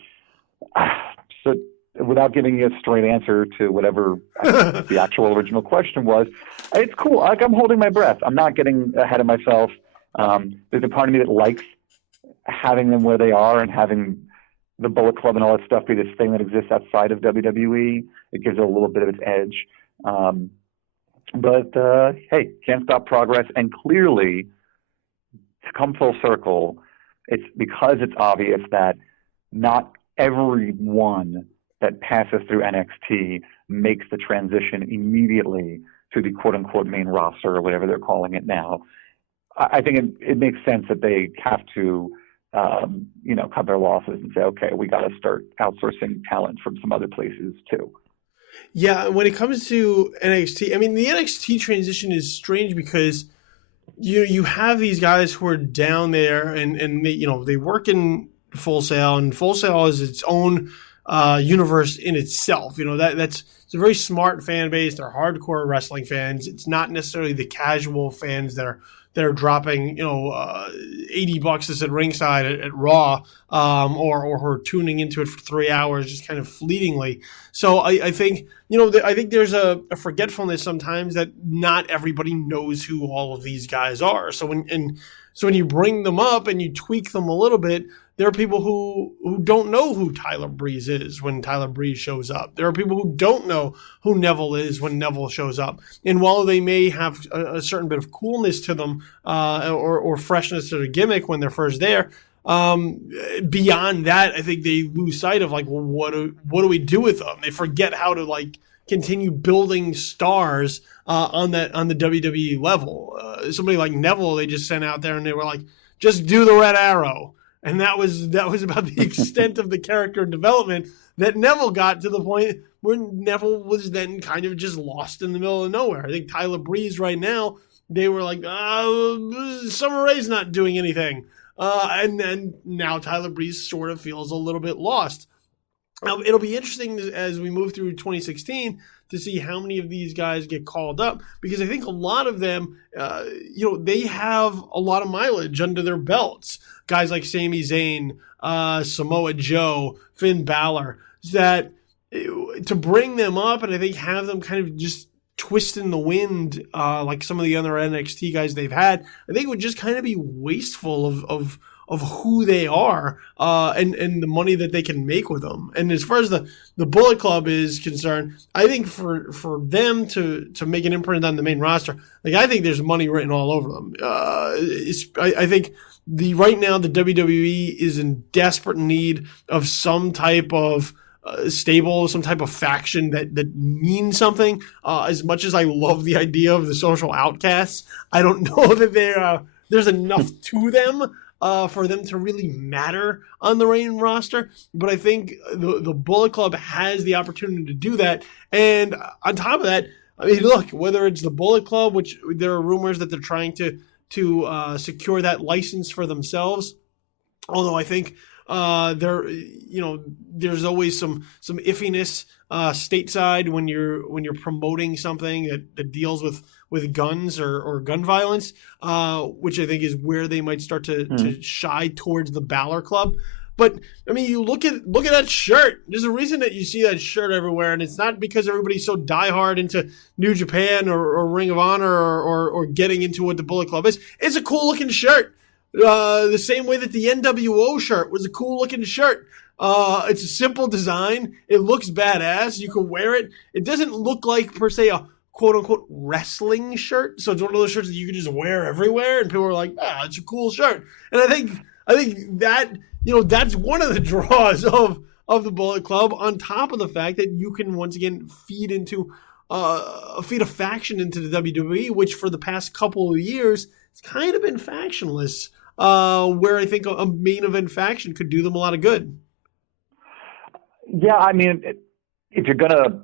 So without giving you a straight answer to whatever the actual original question was, it's cool. Like, I'm holding my breath. I'm not getting ahead of myself. There's a part of me that likes having them where they are and having the Bullet Club and all that stuff be this thing that exists outside of WWE. It gives it a little bit of its edge. But hey, can't stop progress. And clearly, to come full circle, it's because it's obvious that not everyone that passes through NXT makes the transition immediately to the quote-unquote main roster, or whatever they're calling it now. I think it makes sense that they have to, cut their losses and say, okay, we got to start outsourcing talent from some other places too. Yeah, when it comes to NXT, I mean, the NXT transition is strange because you have these guys who are down there and they work in Full Sail, and Full Sail is its own universe in itself. It's a very smart fan base. They're hardcore wrestling fans. It's not necessarily the casual fans that are that are dropping, $80 to sit ringside at Raw, or who are tuning into it for 3 hours just kind of fleetingly. So I think, I think there's a forgetfulness sometimes that not everybody knows who all of these guys are. So when you bring them up and you tweak them a little bit, there are people who don't know who Tyler Breeze is when Tyler Breeze shows up. There are people who don't know who Neville is when Neville shows up. And while they may have a certain bit of coolness to them, or freshness to the gimmick when they're first there, beyond that, I think they lose sight of, like, well, what do we do with them? They forget how to, like, continue building stars on the WWE level. Somebody like Neville, they just sent out there and they were like, just do the Red Arrow. And that was about the extent of the character development that Neville got, to the point where Neville was then kind of just lost in the middle of nowhere. I think Tyler Breeze right now, they were like, Summer Rae's not doing anything. And then now Tyler Breeze sort of feels a little bit lost. Now, it'll be interesting as we move through 2016 to see how many of these guys get called up, because I think a lot of them, they have a lot of mileage under their belts. Guys like Sami Zayn, Samoa Joe, Finn Balor, that to bring them up and I think have them kind of just twist in the wind, like some of the other NXT guys they've had, I think it would just kind of be wasteful of who they are, and the money that they can make with them. And as far as the Bullet Club is concerned, I think for them to make an imprint on the main roster, like, I think there's money written all over them. I think right now the WWE is in desperate need of some type of stable, some type of faction that means something. As much as I love the idea of the social outcasts, I don't know that there's enough to them for them to really matter on the main roster. But I think the Bullet Club has the opportunity to do that. And on top of that, I mean, look, whether it's the Bullet Club, which there are rumors that they're trying to secure that license for themselves, although I think there's always some iffiness stateside when you're promoting something that deals with guns or gun violence, which I think is where they might start to shy towards the Balor Club. But I mean, you look at that shirt. There's a reason that you see that shirt everywhere, and it's not because everybody's so diehard into New Japan or Ring of Honor or getting into what the Bullet Club is. It's a cool looking shirt. The same way that the NWO shirt was a cool looking shirt. It's a simple design. It looks badass. You can wear it. It doesn't look like, per se, a quote unquote wrestling shirt. So it's one of those shirts that you can just wear everywhere, and people are like, it's a cool shirt. And I think that, that's one of the draws of the Bullet Club, on top of the fact that you can once again feed a faction into the WWE, which for the past couple of years it's kind of been factionless, where I think a main event faction could do them a lot of good. Yeah, I mean, if you're going to,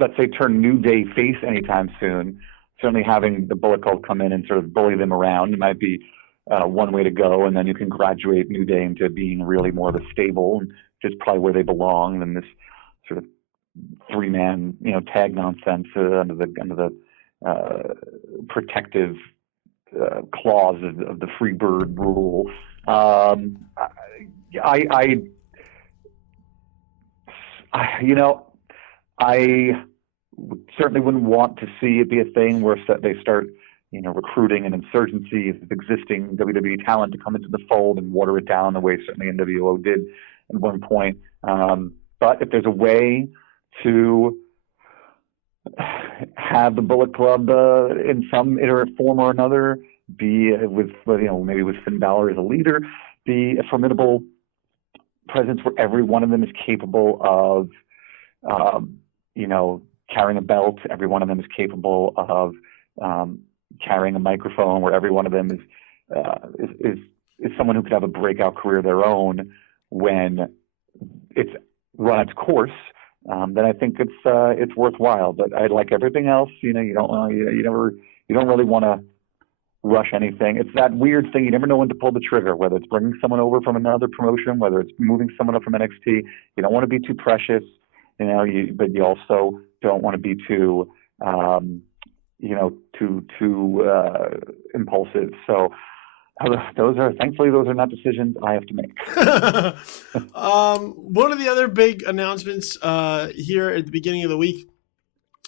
let's say, turn New Day face anytime soon, certainly having the Bullet Club come in and sort of bully them around might be one way to go, and then you can graduate New Day into being really more of a stable, and just probably where they belong than this sort of three-man, tag nonsense under the protective clause of the free bird rule. I certainly wouldn't want to see it be a thing where they start, recruiting an insurgency of existing WWE talent to come into the fold and water it down the way certainly NWO did at one point. But if there's a way to have the Bullet Club in some form or another, be with maybe with Finn Balor as a leader, be a formidable presence where every one of them is capable of carrying a belt, every one of them is capable of carrying a microphone, where every one of them is someone who could have a breakout career of their own when it's run its course. Then I think it's worthwhile. But I like everything else. You don't really want to rush anything. It's that weird thing. You never know when to pull the trigger, whether it's bringing someone over from another promotion, whether it's moving someone up from NXT. You don't want to be too precious, but you also don't want to be too, too impulsive. So thankfully those are not decisions I have to make. One of the other big announcements here at the beginning of the week,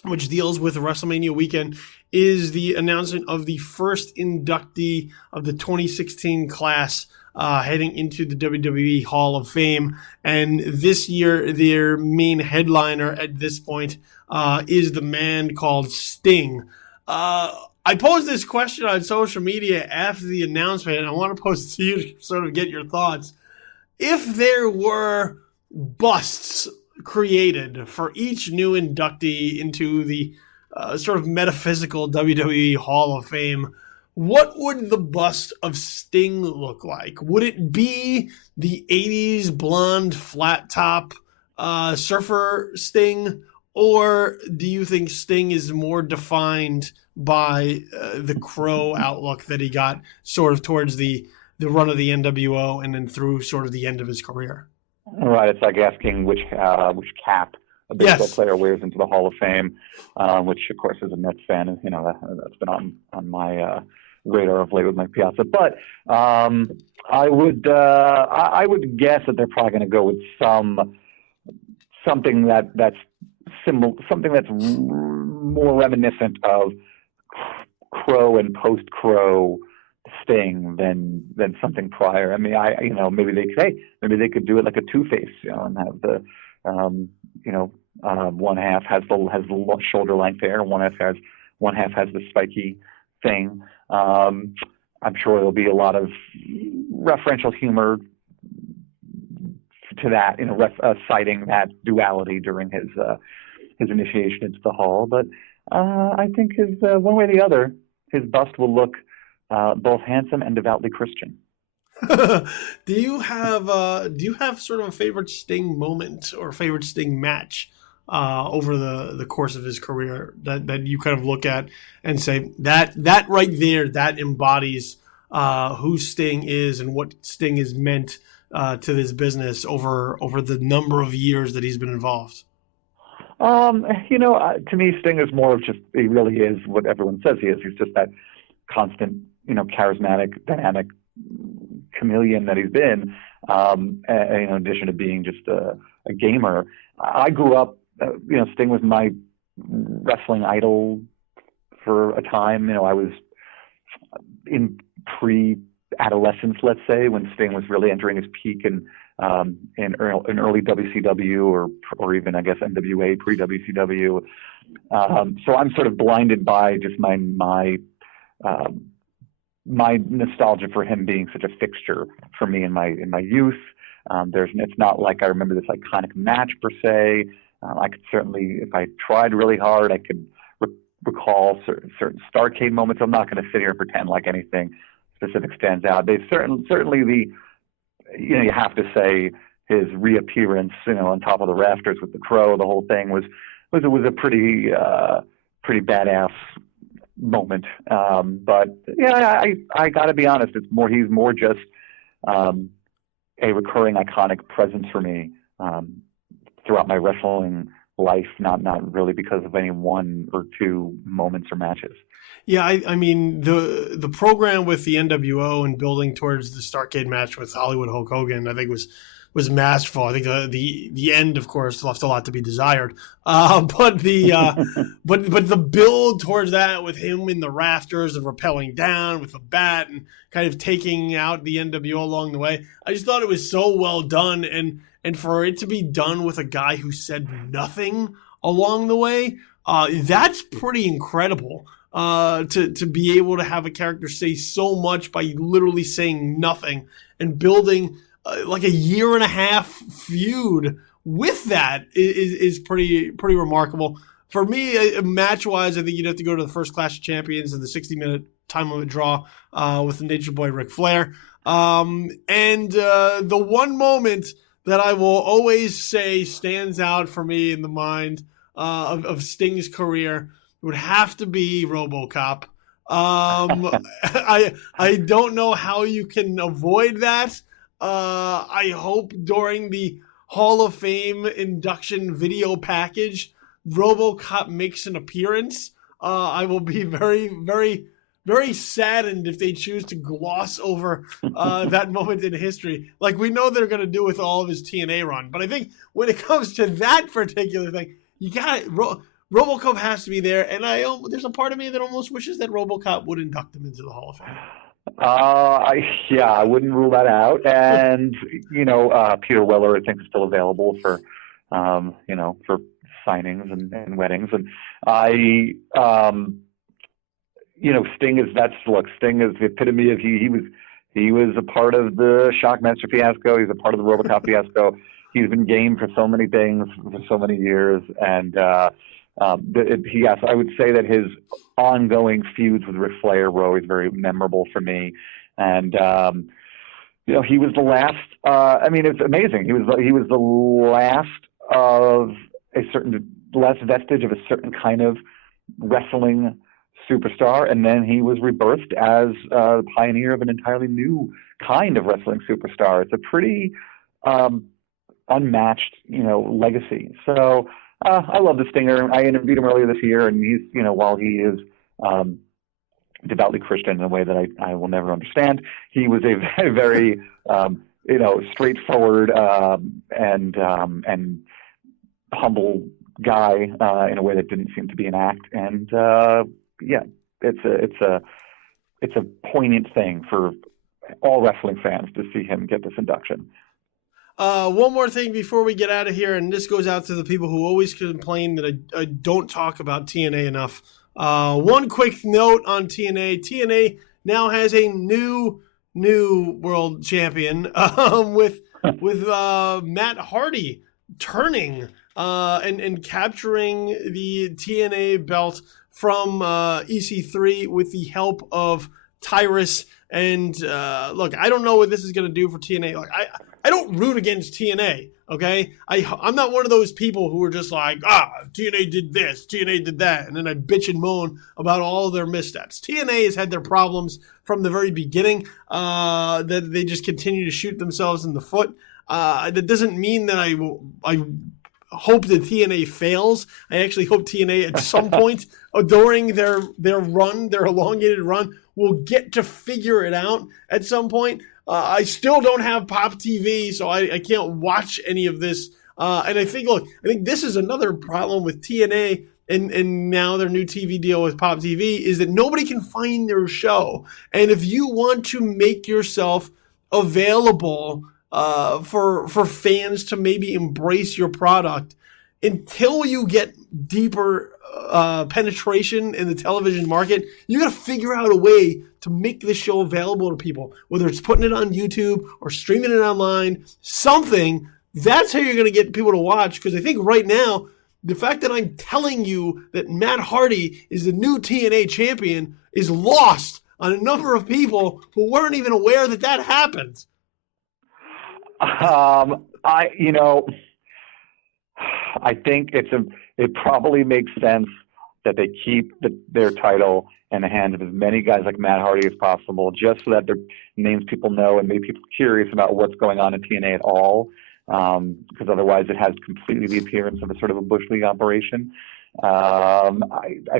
which deals with WrestleMania weekend, is the announcement of the first inductee of the 2016 class heading into the WWE Hall of Fame. And this year, their main headliner at this point is the man called Sting. I posed this question on social media after the announcement, and I want to pose it to you to sort of get your thoughts. If there were busts created for each new inductee into the sort of metaphysical WWE Hall of Fame, what would the bust of Sting look like? Would it be the 80s blonde flat top surfer Sting, or do you think Sting is more defined by the Crow outlook that he got sort of towards the run of the NWO and then through sort of the end of his career? Right. It's like asking which cap a baseball player wears into the Hall of Fame, which of course as a Mets fan, that's been on my radar of late with my Piazza. But I would guess that they're probably going to go with something that's similar, something that's more reminiscent of Crow and post-Crow Sting than something prior. I mean, maybe they could do it like a Two-Face, and have the one half has the shoulder length hair, and one half has the spiky thing. I'm sure there'll be a lot of referential humor to that, citing that duality during his initiation into the Hall. But I think his one way or the other, his bust will look both handsome and devoutly Christian. Do you have sort of a favorite Sting moment or favorite Sting match over the course of his career that you kind of look at and say that right there, that embodies who Sting is and what Sting has meant to this business over the number of years that he's been involved? To me, Sting is more of just, he really is what everyone says he is. He's just that constant, charismatic, dynamic chameleon that he's been, in addition to being just a gamer. I grew up, Sting was my wrestling idol for a time. I was in pre-adolescence, let's say, when Sting was really entering his peak in early WCW or even, I guess, NWA, pre-WCW. So I'm sort of blinded by just my nostalgia for him being such a fixture for me in my youth. It's not like I remember this iconic match per se. I could certainly, if I tried really hard, I could recall certain Starrcade moments. I'm not going to sit here and pretend like anything specific stands out. They certainly you have to say his reappearance, on top of the rafters with the Crow, the whole thing was a pretty badass moment. But yeah, I got to be honest. He's more just a recurring iconic presence for me throughout my wrestling life, not really because of any one or two moments or matches. Yeah, I mean the program with the NWO and building towards the Starrcade match with Hollywood Hulk Hogan, I think was masterful. I think the end, of course, left a lot to be desired. But the build towards that with him in the rafters and rappelling down with the bat and kind of taking out the NWO along the way, I just thought it was so well done, and for it to be done with a guy who said nothing along the way, that's pretty incredible. To be able to have a character say so much by literally saying nothing and building like a year and a half feud with that is pretty remarkable. For me, match wise, I think you'd have to go to the first Clash of Champions and the 60-minute time limit draw with the Nature Boy Ric Flair. And the one moment that I will always say stands out for me in the mind of Sting's career would have to be RoboCop. I don't know how you can avoid that. I hope during the Hall of Fame induction video package, RoboCop makes an appearance. I will be very, very, very saddened if they choose to gloss over that moment in history, like we know they're going to do with all of his TNA run. But I think when it comes to that particular thing, you got it. RoboCop has to be there, and there's a part of me that almost wishes that RoboCop would induct him into the Hall of Fame. I wouldn't rule that out. And Peter Weller, I think, is still available for for signings and weddings. And Sting is Sting is the epitome of he was a part of the Shockmaster fiasco. He's a part of the RoboCop fiasco. He's been game for so many things for so many years, and I would say that his ongoing feuds with Ric Flair were always very memorable for me. And he was the last. It's amazing. He was the last of last vestige of a certain kind of wrestling superstar, and then he was rebirthed as the pioneer of an entirely new kind of wrestling superstar. It's a pretty unmatched, legacy. So I love the Stinger. I interviewed him earlier this year, and he's, while he is devoutly Christian in a way that I will never understand, he was a very, very straightforward and humble guy in a way that didn't seem to be an act. And it's a poignant thing for all wrestling fans to see him get this induction. One more thing before we get out of here, and this goes out to the people who always complain that I don't talk about TNA enough. One quick note on TNA. TNA now has a new world champion with Matt Hardy turning and capturing the TNA belt from EC3 with the help of Tyrus. And look, I don't know what this is going to do for TNA. Like, I don't root against TNA, okay? I'm not one of those people who are just like, TNA did this, TNA did that, and then I bitch and moan about all of their missteps. TNA has had their problems from the very beginning, that they just continue to shoot themselves in the foot. That doesn't mean that I hope that TNA fails. I actually hope TNA at some point during their run, their elongated run, will get to figure it out at some point. I still don't have Pop TV, so I can't watch any of this. And I think this is another problem with TNA and now their new TV deal with Pop TV is that nobody can find their show. And if you want to make yourself available for fans to maybe embrace your product, until you get deeper penetration in the television market, you got to figure out a way to make this show available to people, whether it's putting it on YouTube or streaming it online, something. That's how you're going to get people to watch. Because I think right now, the fact that I'm telling you that Matt Hardy is the new TNA champion is lost on a number of people who weren't even aware that happened. I think it probably makes sense that they keep their title in the hands of as many guys like Matt Hardy as possible, just so that their names people know and make people curious about what's going on in TNA at all. Because otherwise it has completely the appearance of a sort of a Bush League operation. I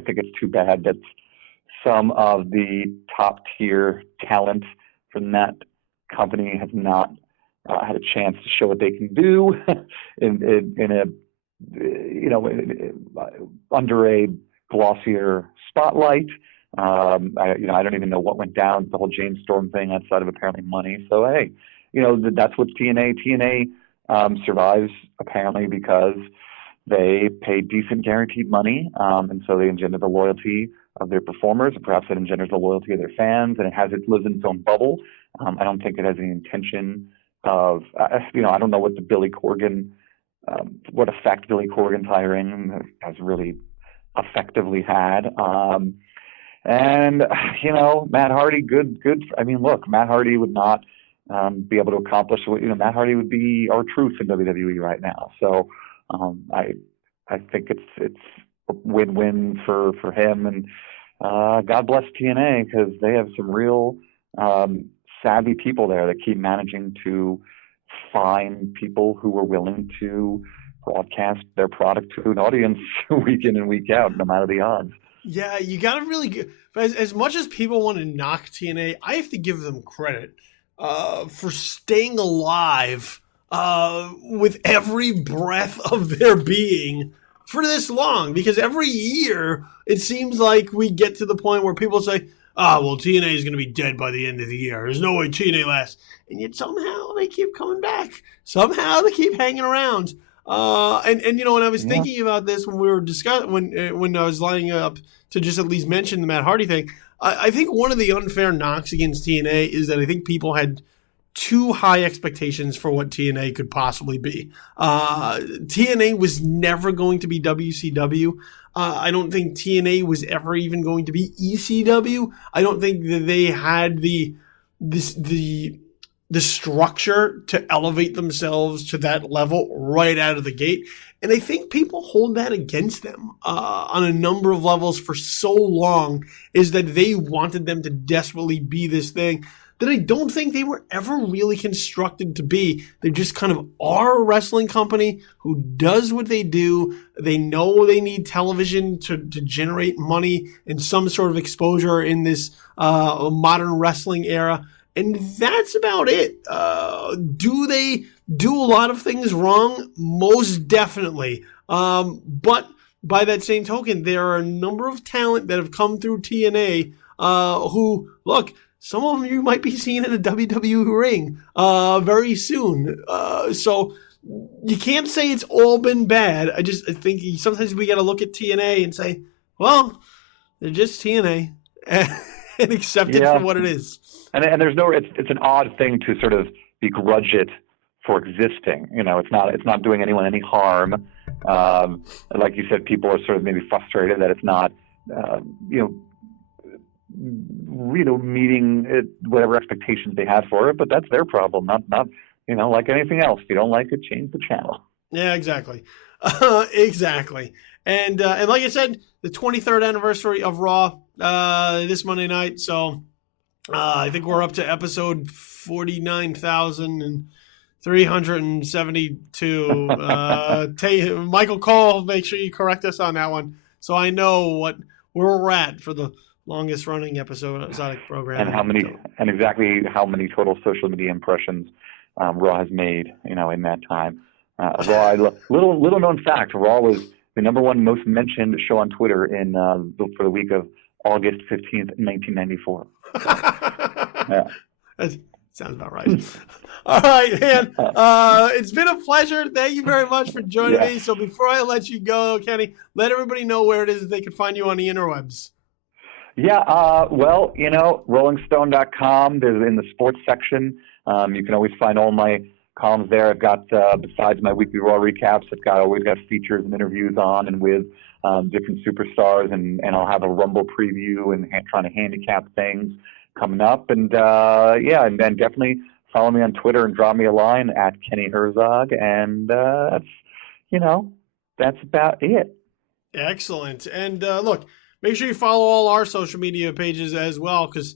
think it's too bad that some of the top tier talent from that company has not had a chance to show what they can do under a glossier spotlight. I don't even know what went down with the whole James Storm thing outside of apparently money. So hey, that's what's TNA. TNA survives apparently because they pay decent guaranteed money, and so they engender the loyalty of their performers, and perhaps it engenders the loyalty of their fans, and it lives in its own bubble. I don't think it has any intention of, I don't know what the what effect Billy Corgan's hiring has really effectively had. And Matt Hardy, good. I mean, look, Matt Hardy would not be able to accomplish what, Matt Hardy would be our truth in WWE right now. So I think it's a win-win for him, and God bless TNA, because they have some real savvy people there that keep managing to find people who are willing to broadcast their product to an audience week in and week out, no matter the odds. Yeah, you got to really as much as people want to knock TNA, I have to give them credit for staying alive with every breath of their being for this long. Because every year it seems like we get to the point where people say, "Ah, well, TNA is going to be dead by the end of the year. There's no way TNA lasts," and yet somehow they keep coming back. Somehow they keep hanging around. And you know, when I was thinking about this when we were discussing, when I was lining up to just at least mention the Matt Hardy thing, I think one of the unfair knocks against TNA is that I think people had too high expectations for what TNA could possibly be. TNA was never going to be WCW. I don't think TNA was ever even going to be ECW. I don't think that they had the structure to elevate themselves to that level right out of the gate. And I think people hold that against them on a number of levels for so long, is that they wanted them to desperately be this thing that I don't think they were ever really constructed to be. They just kind of are a wrestling company who does what they do. They know they need television to generate money and some sort of exposure in this modern wrestling era. And that's about it. Do they do a lot of things wrong? Most definitely. But by that same token, there are a number of talent that have come through TNA who, look, some of them you might be seeing in a WWE ring very soon. So you can't say it's all been bad. I think sometimes we got to look at TNA and say, well, they're just TNA and accept it for what it is. And there's no, it's an odd thing to sort of begrudge it for existing. You know, it's not doing anyone any harm. Like you said, people are sort of maybe frustrated that it's not, meeting whatever expectations they had for it. But that's their problem, not like anything else. If you don't like it, change the channel. Yeah, exactly, exactly. And like I said, the 23rd anniversary of Raw this Monday night. So. I think we're up to episode 49,372. Michael Cole, make sure you correct us on that one, so I know where we're at for the longest running episodic program. And exactly how many total social media impressions Raw has made, in that time. Raw, little known fact, Raw was the number one most mentioned show on Twitter for the week of August 15th, 1994. Yeah. That sounds about right. All right, man. It's been a pleasure. Thank you very much for joining me. So before I let you go, Kenny, let everybody know where it is that they can find you on the interwebs. Yeah, rollingstone.com. There's in the sports section. You can always find all my columns there. I've got, besides my weekly Raw recaps, I've always got features and interviews on and with different superstars, and I'll have a Rumble preview and trying to handicap things coming up. And and then definitely follow me on Twitter and drop me a line at Kenny Herzog. And that's about it. Excellent. And look, make sure you follow all our social media pages as well, because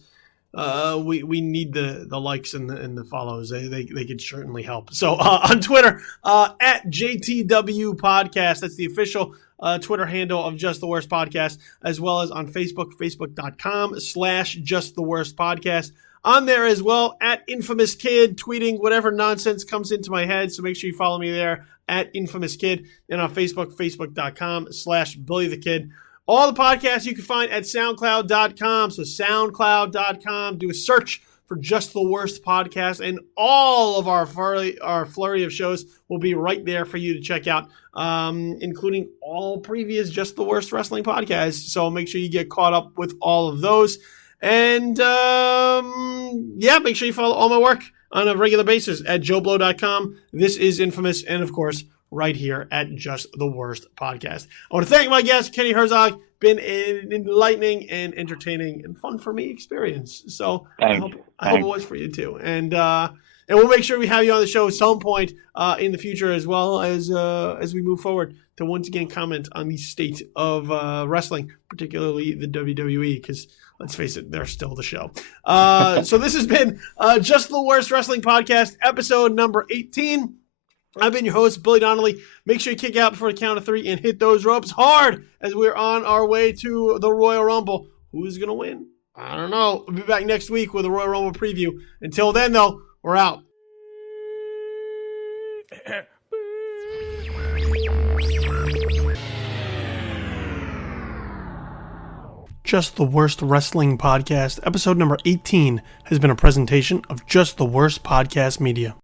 we need the likes and the follows. They could certainly help. So on Twitter, at JTW Podcast, that's the official Twitter handle of Just the Worst Podcast, as well as on Facebook, facebook.com/Just the Worst Podcast. On there as well, at Infamous Kid, tweeting whatever nonsense comes into my head. So make sure you follow me there at Infamous Kid. And on Facebook, facebook.com/Billy the Kid. All the podcasts you can find at SoundCloud.com. So SoundCloud.com. Do a search for Just the Worst Podcast, and all of our flurry of shows will be right there for you to check out, including all previous Just the Worst Wrestling podcasts. So make sure you get caught up with all of those. And make sure you follow all my work on a regular basis at JoeBlow.com. This is Infamous, and of course, right here at Just the Worst Podcast. I want to thank my guest, Kenny Herzog. Been an enlightening and entertaining and fun for me experience. So I hope it was for you too. And we'll make sure we have you on the show at some point in the future, as well as we move forward to once again comment on the state of wrestling, particularly the WWE, because let's face it, they're still the show. So this has been Just the Worst Wrestling Podcast, episode number 18. I've been your host, Billy Donnelly. Make sure you kick out before the count of 3 and hit those ropes hard as we're on our way to the Royal Rumble. Who's going to win? I don't know. We'll be back next week with a Royal Rumble preview. Until then, though, we're out. Just the Worst Wrestling Podcast, episode number 18, has been a presentation of Just the Worst Podcast Media.